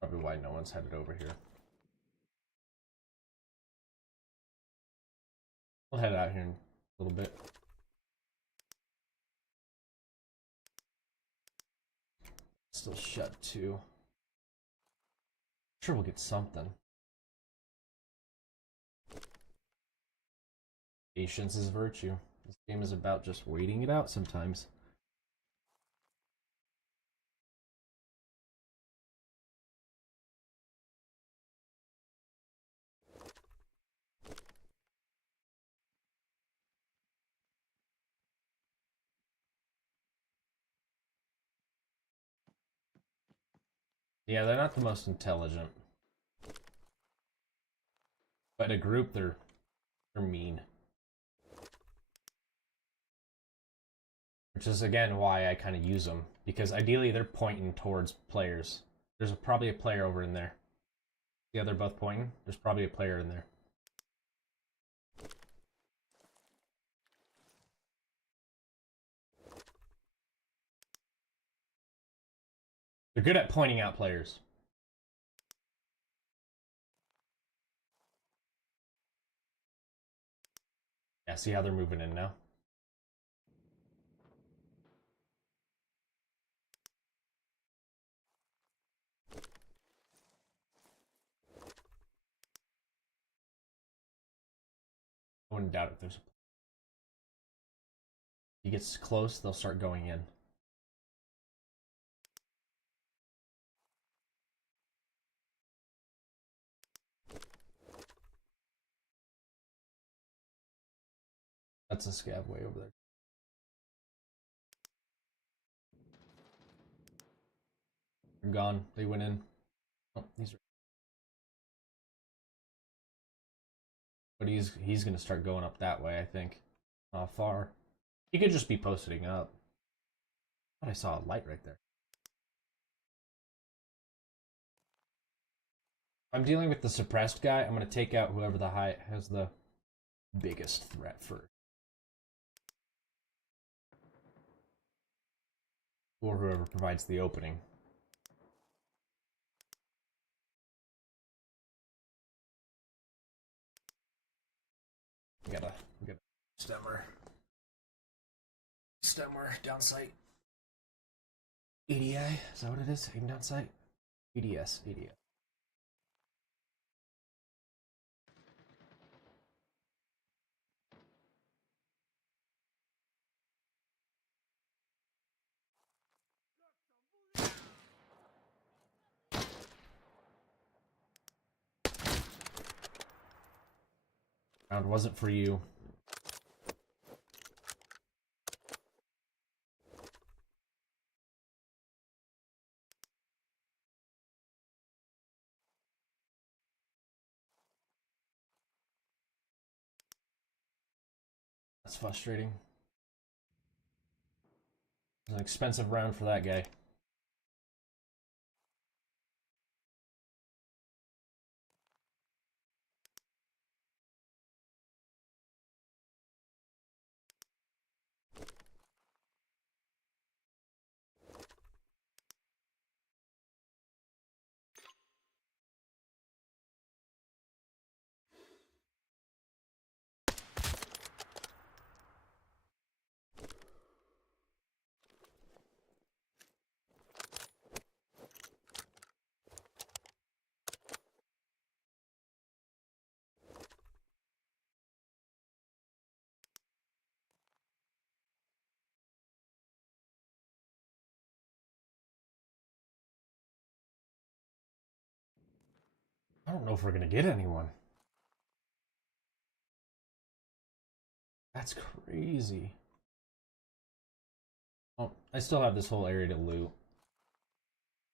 Probably why no one's headed over here. We'll head out here in a little bit. Still shut too. Sure, we'll get something. Patience is virtue. This game is about just waiting it out sometimes. Yeah, they're not the most intelligent. But in a group, they're mean. Which is, again, why I kind of use them. Because ideally, they're pointing towards players. There's probably a player over in there. Yeah, they're both pointing. There's probably a player in there. They're good at pointing out players. Yeah, see how they're moving in now? I wouldn't doubt it. If he gets close, they'll start going in. That's a scav way over there. They're gone. They went in. Oh, these are. But he's gonna start going up that way, I think. Not far. He could just be posting up. But I saw a light right there. I'm dealing with the suppressed guy. I'm gonna take out whoever the high has the biggest threat first. Or whoever provides the opening. We gotta stemmer. Stemmer, down sight. ADI, is that what it is? Aim down sight? ADS, ADS. Round wasn't for you. That's frustrating. It's an expensive round for that guy. I don't know if we're gonna get anyone. That's crazy. Oh, I still have this whole area to loot.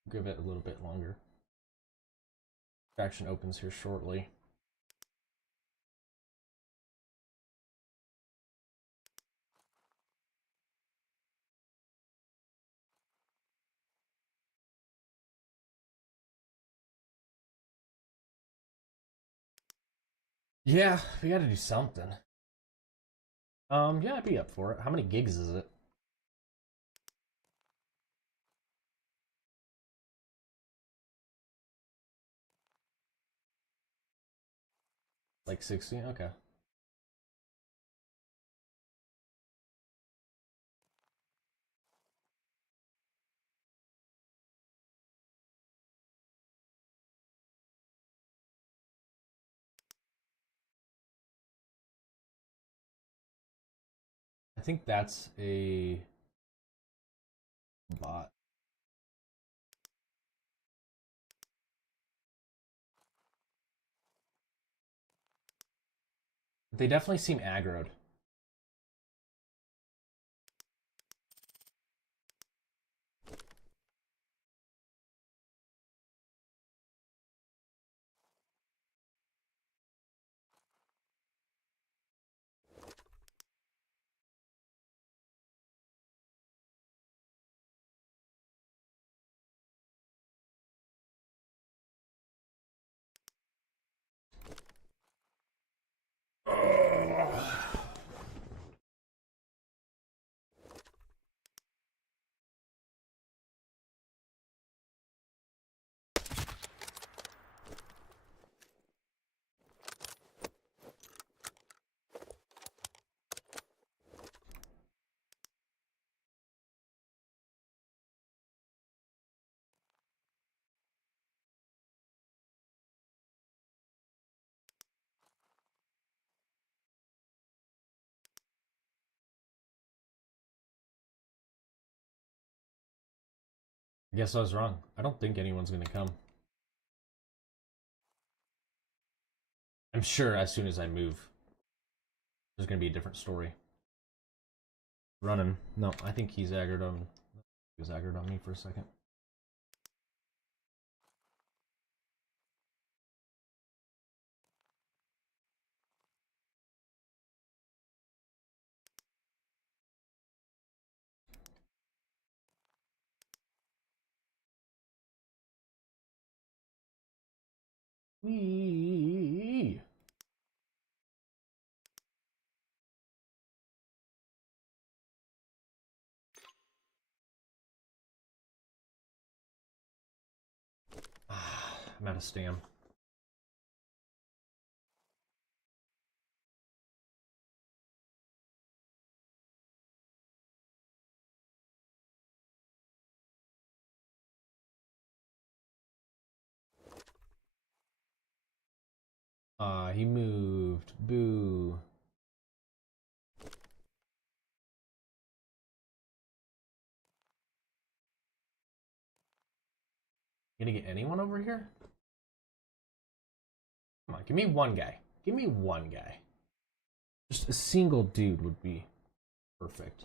Give it a little bit longer. Faction opens here shortly. Yeah, we gotta do something. Yeah, I'd be up for it. How many gigs is it? Like 60? Okay. I think that's a bot. They definitely seem aggroed. I guess I was wrong. I don't think anyone's gonna come. I'm sure as soon as I move, there's gonna be a different story. Running. No, I think he's aggroed on. He was aggroed on me for a second. Wee. I'm out of stam. He moved. Boo. You gonna get anyone over here? Come on, give me one guy. Give me one guy. Just a single dude would be perfect.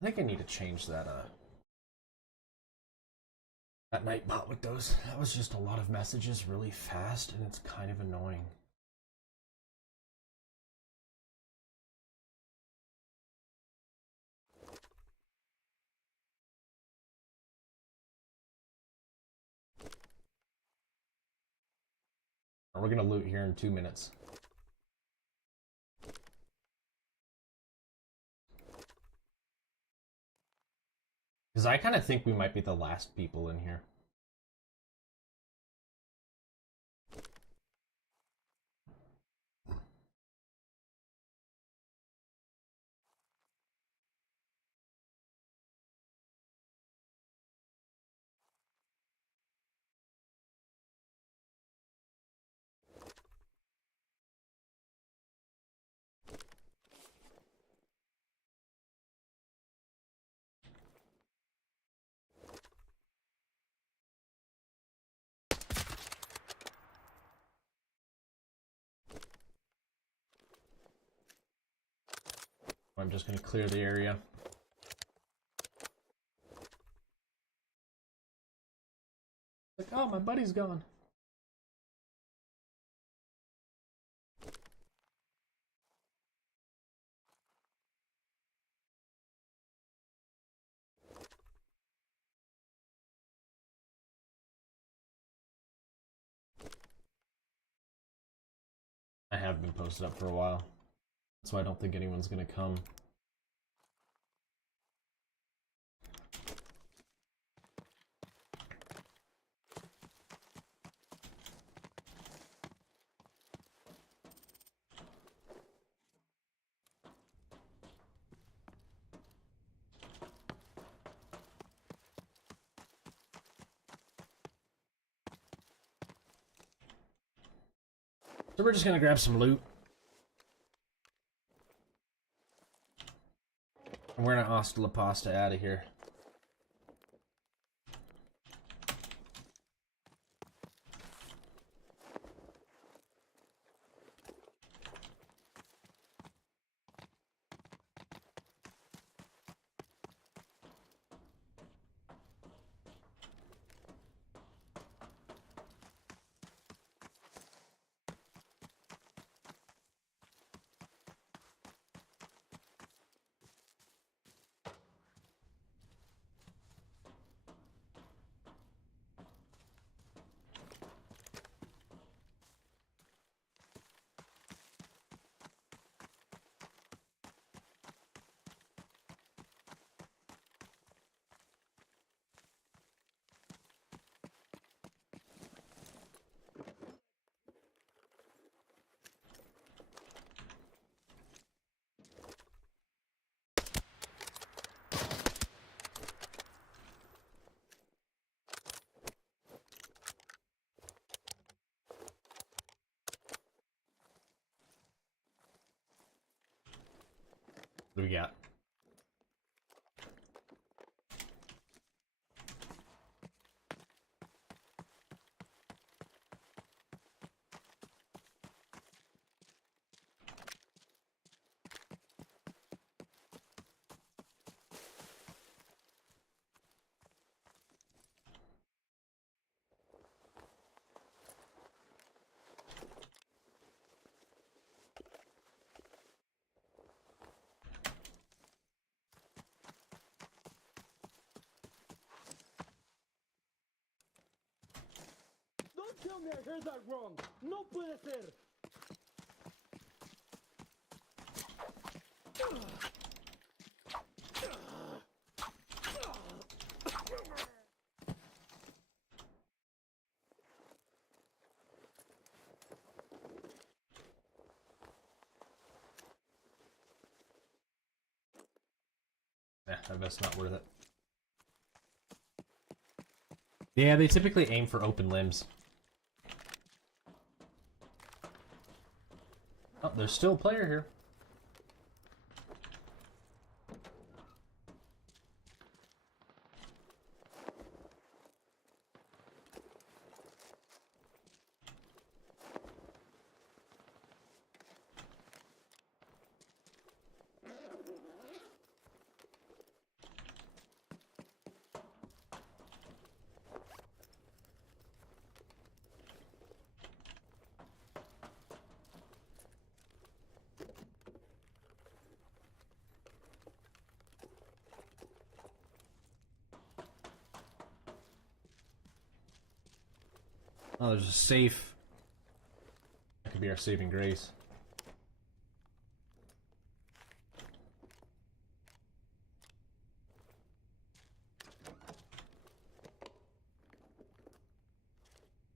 I think I need to change that nightbot with those. That was just a lot of messages really fast, and it's kind of annoying. We're gonna loot here in 2 minutes. Because I kind of think we might be the last people in here. I'm just gonna clear the area. Like, oh, my buddy's gone. I have been posted up for a while. That's why I don't think anyone's gonna come. So we're just gonna grab some loot. And we're gonna hasta la pasta out of here. What do we got? Don't tell me I heard that wrong. No puede ser. Yeah, I bet it's not worth it. Yeah, they typically aim for open limbs. Oh, there's still a player here. Oh, there's a safe. That could be our saving grace.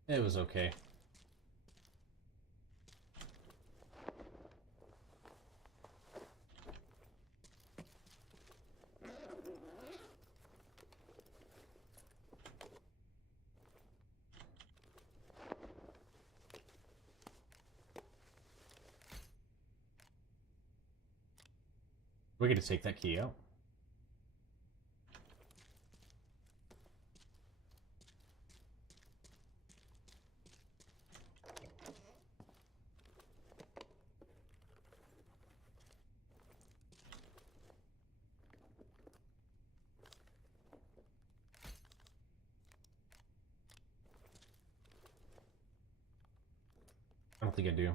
It was okay. We're gonna take that key out. I don't think I do.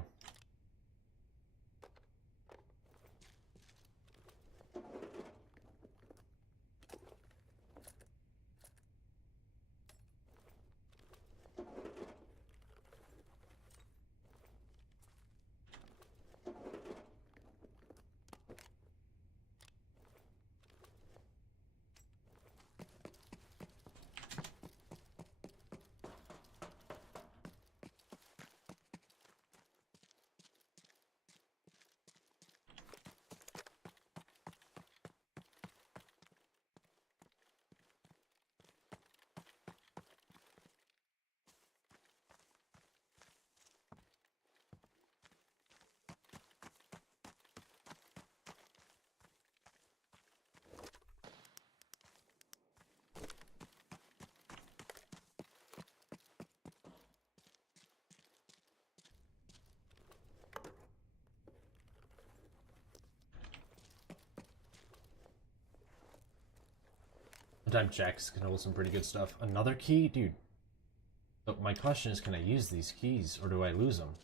Sometimes checks can hold some pretty good stuff. Another key? Dude. So my question is, can I use these keys or do I lose them?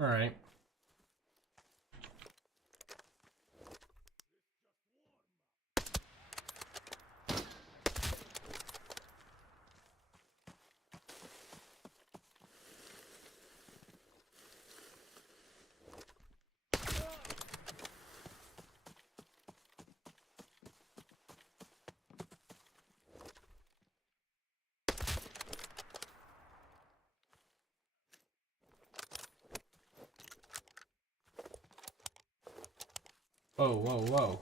Alright. Whoa, whoa, whoa.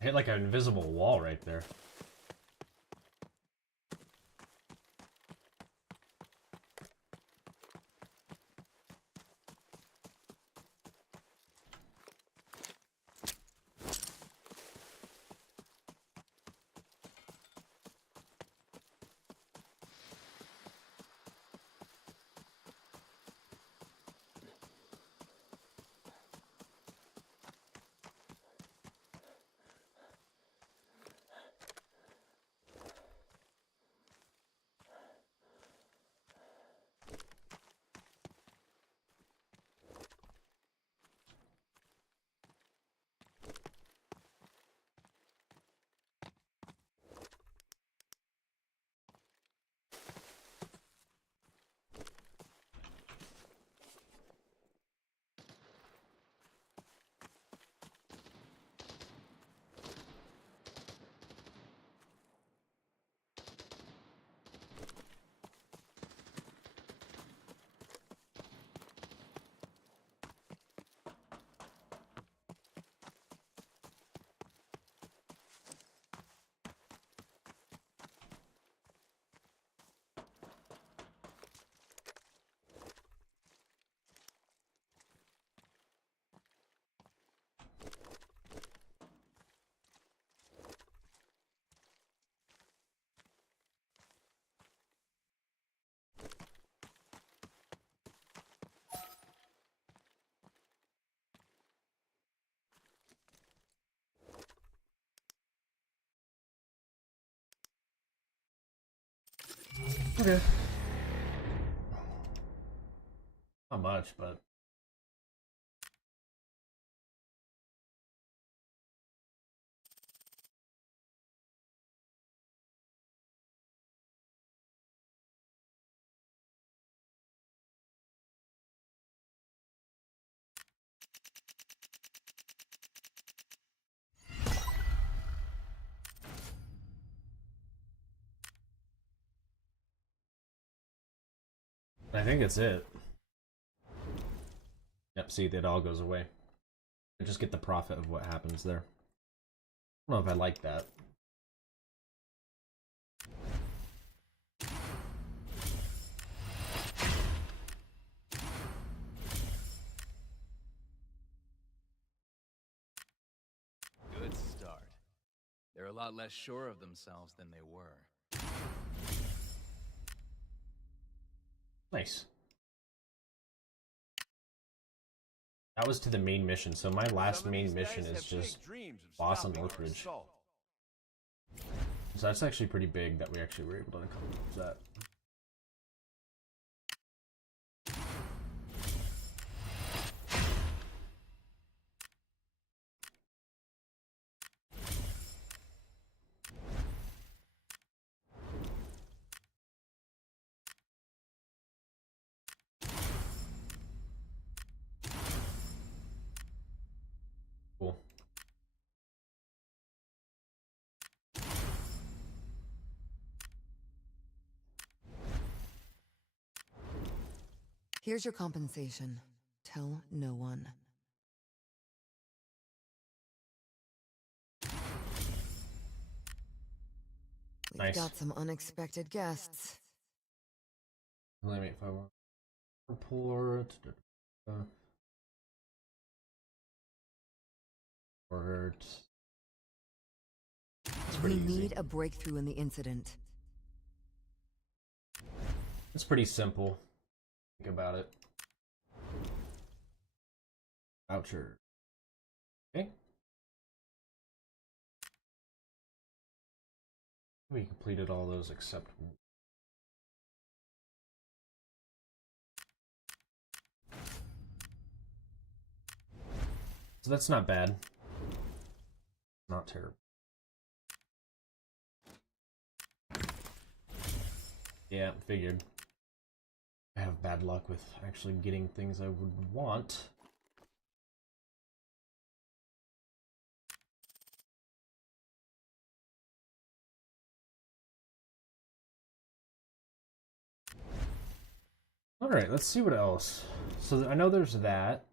I hit like an invisible wall right there. Okay. Not much, but... I think it's it. Yep, see, it all goes away. I just get the profit of what happens there. I don't know if I like that. Good start. They're a lot less sure of themselves than they were. Nice. That was to the main mission, so my last main mission is just boss on Northridge. So that's actually pretty big that we actually were able to accomplish that. Cool. Here's your compensation. Tell no one. We've Nice. got some unexpected guests. Let me if I want report. Report. It's We pretty easy. need a breakthrough in the incident. It's pretty simple. Think about it. Voucher. Okay. We completed all those except one. So that's not bad. Not terrible. Yeah, figured. I have bad luck with actually getting things I would want. Alright, let's see what else. So I know there's that.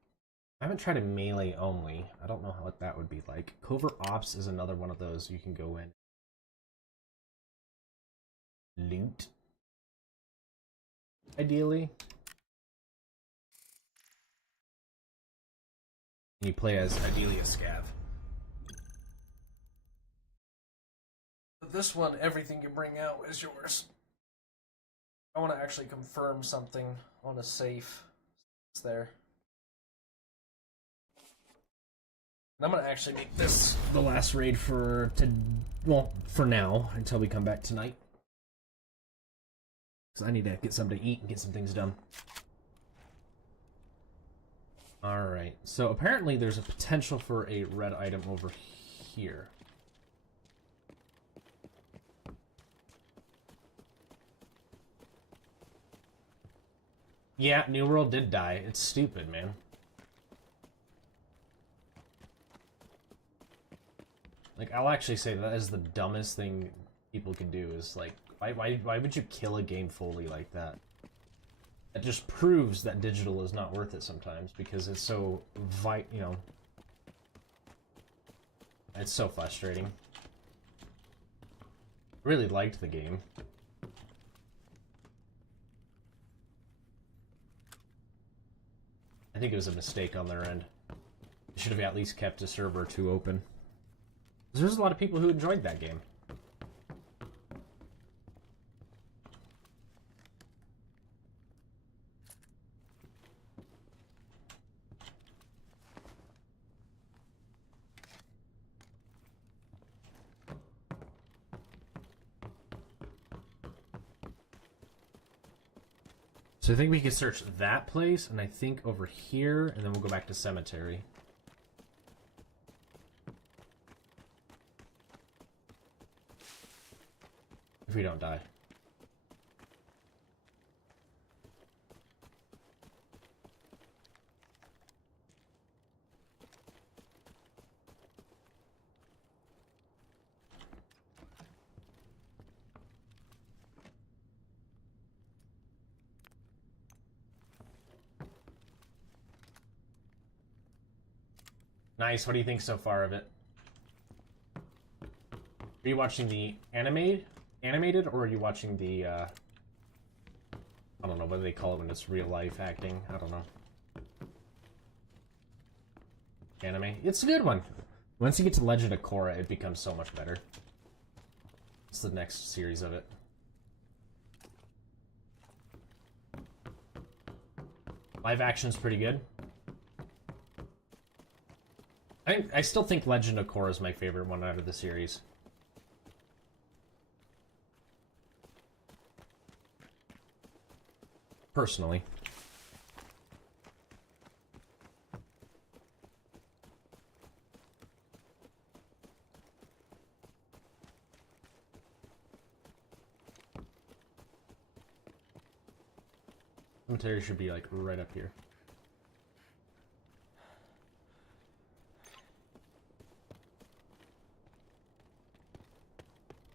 I haven't tried a melee only. I don't know what that would be like. Covert Ops is another one of those you can go in. Loot. Ideally. You play as ideally a scav. But this one, everything you bring out is yours. I want to actually confirm something on a safe. It's there. And I'm going to actually make this the last raid for now, until we come back tonight. Because I need to get something to eat and get some things done. Alright, so apparently there's a potential for a red item over here. Yeah, New World did die. It's stupid, man. Like, I'll actually say that is the dumbest thing people can do, is like, why would you kill a game fully like that? It just proves that digital is not worth it sometimes, because it's so you know, it's so frustrating. Really liked the game. I think it was a mistake on their end. They should have at least kept a server or two open. There's a lot of people who enjoyed that game. So I think we can search that place, and I think over here, and then we'll go back to cemetery. If we don't die. Nice. What do you think so far of it? Are you watching the animated, or are you watching the, I don't know, what do they call it when it's real life acting? I don't know. Anime? It's a good one. Once you get to Legend of Korra, it becomes so much better. It's the next series of it. Live action's pretty good. I still think Legend of Korra is my favorite one out of the series. Personally. Cemetery should be like right up here.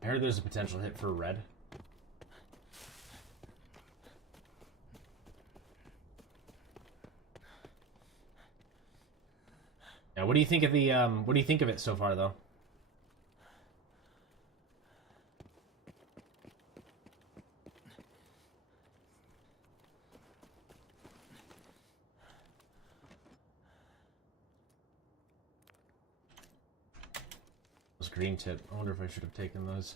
I heard there's a potential hit for red. Now, what do you think of the what do you think of it so far, though? Those green tip. I wonder if I should have taken those.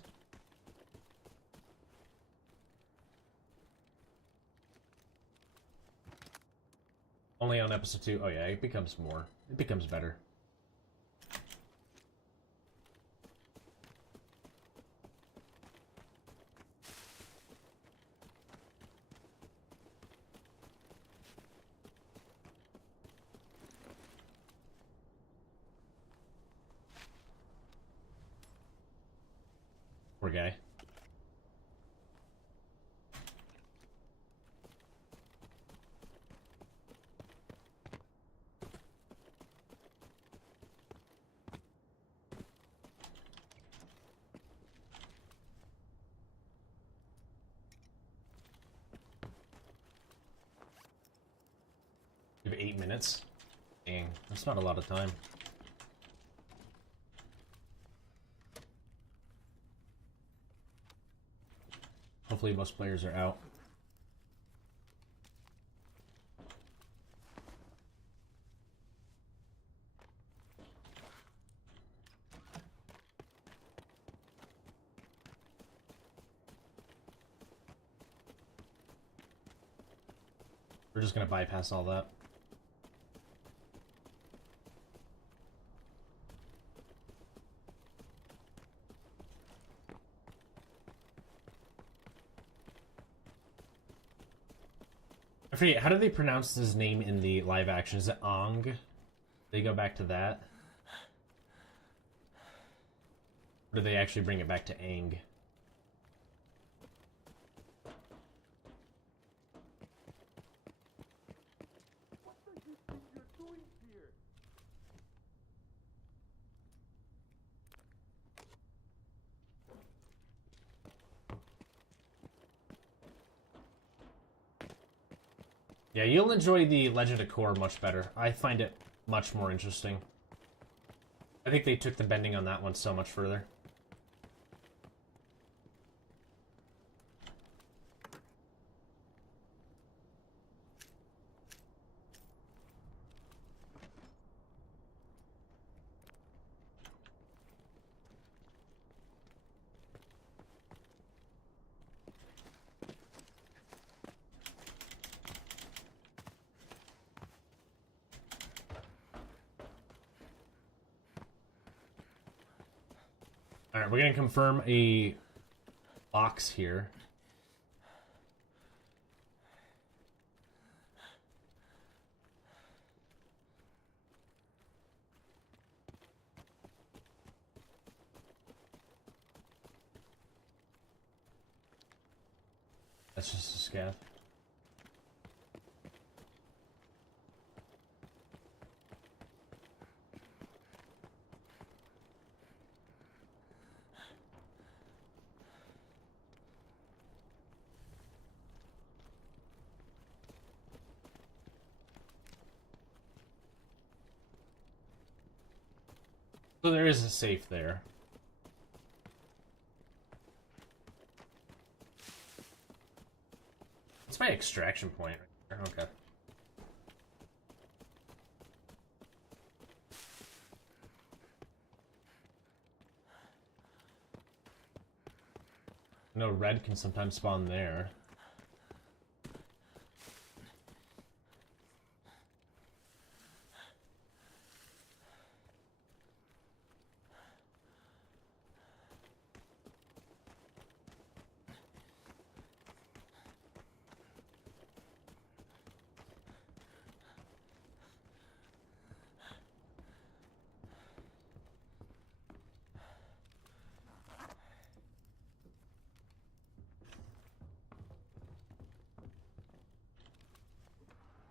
Only on episode 2. Oh yeah, it becomes more. It becomes better. Poor guy. You have 8 minutes? Dang, that's not a lot of time. Hopefully most players are out. We're just gonna bypass all that. I forget, how do they pronounce his name in the live action? Is it Ong? They go back to that? Or do they actually bring it back to Aang? What do you think you're doing here? Yeah, you'll enjoy the Legend of Korra much better. I find it much more interesting. I think they took the bending on that one so much further. Alright, we're gonna confirm a box here. That's just a scav. So there is a safe there. It's my extraction point right there. Okay. No, red can sometimes spawn there.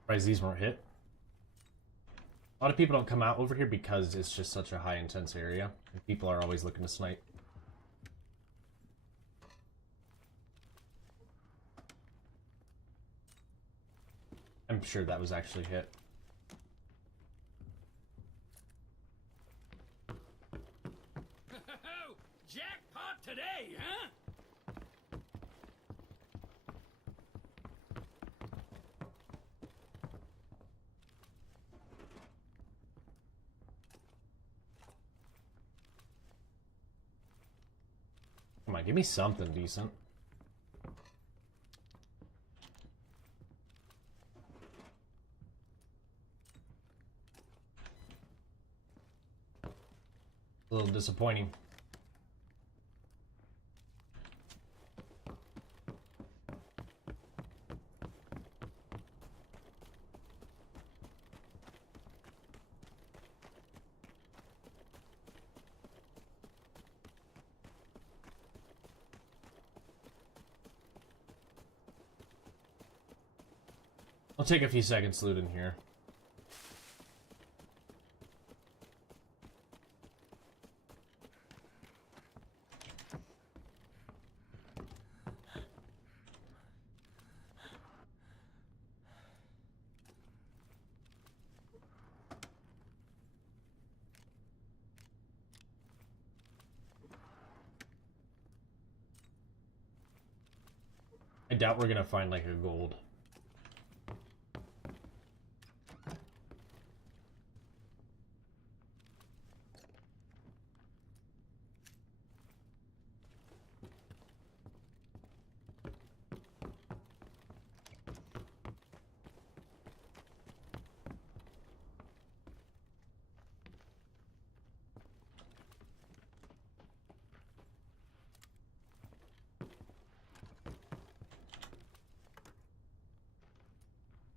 Surprised these weren't hit. A lot of people don't come out over here because it's just such a high intense area. And people are always looking to snipe. I'm sure that was actually hit. Jackpot today, huh? Come on, give me something decent. A little disappointing. I'll take a few seconds to loot in here. I doubt we're gonna find like a gold.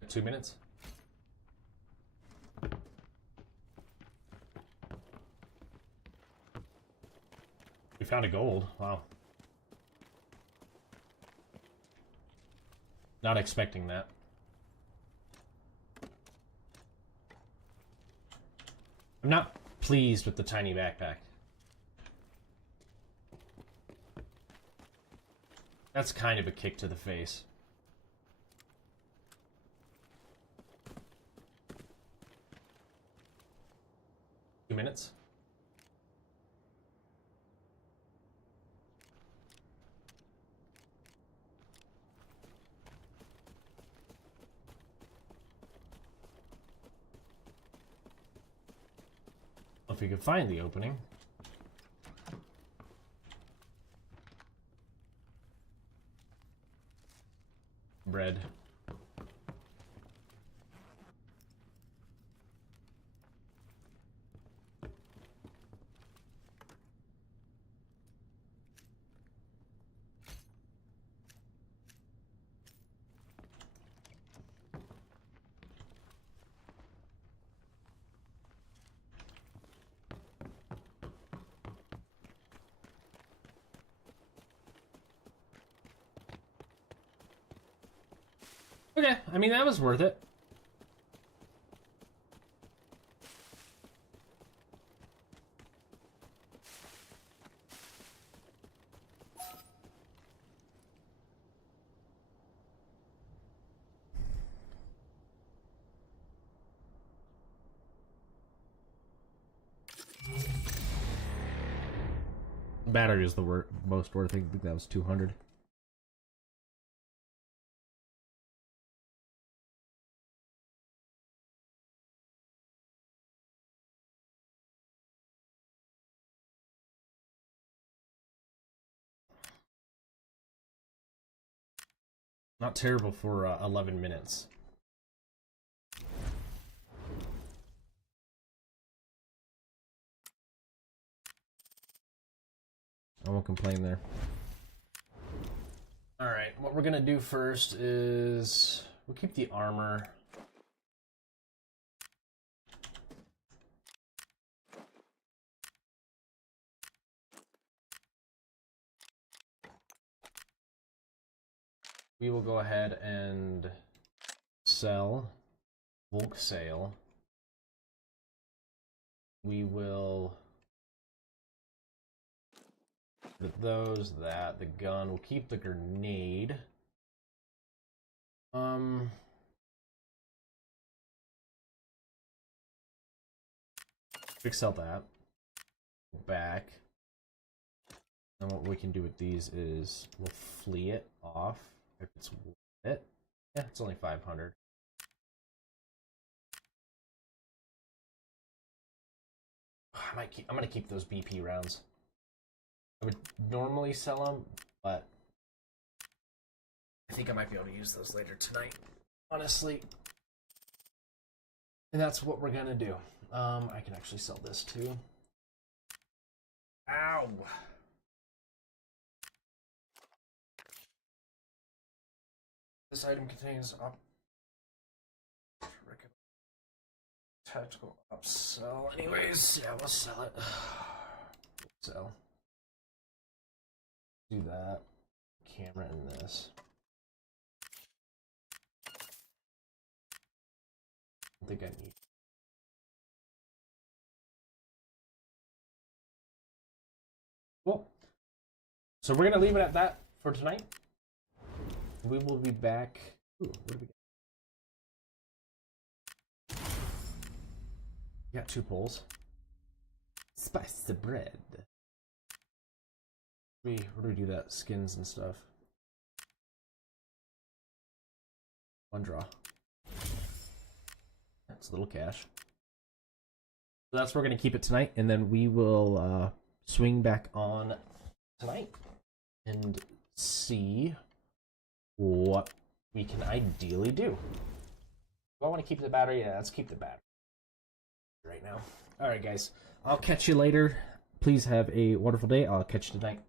Two minutes. We found a gold. Wow. Not expecting that. I'm not pleased with the tiny backpack. That's kind of a kick to the face. Minutes. If we could find the opening. Bread. Okay, I mean, that was worth it. Battery is the most worth. I think that was 200. Not terrible for 11 minutes. I won't complain there. Alright, what we're gonna do first is we'll keep the armor. We will go ahead and sell bulk sale. We will put those, the gun. We'll keep the grenade. Quick sell that. Back. And what we can do with these is we'll flee it off if it's worth it. Yeah, it's only 500. I'm gonna keep those BP rounds. I would normally sell them, but I think I might be able to use those later tonight, honestly. And that's what we're gonna do. I can actually sell this too. Ow! This item contains tactical upsell. Anyways, yeah, we'll sell it. Sell. Do that. Camera in this. I think I need. Cool. So we're gonna leave it at that for tonight. We will be back. Ooh, what do we got? We got 2 poles. Spice the bread. Where do we do that? Skins and stuff. One draw. That's a little cash. So that's where we're going to keep it tonight, and then we will swing back on tonight and see what we can ideally do. Do I want to keep the battery? Yeah, let's keep the battery right now. Alright guys, I'll catch you later. Please have a wonderful day. I'll catch you tonight.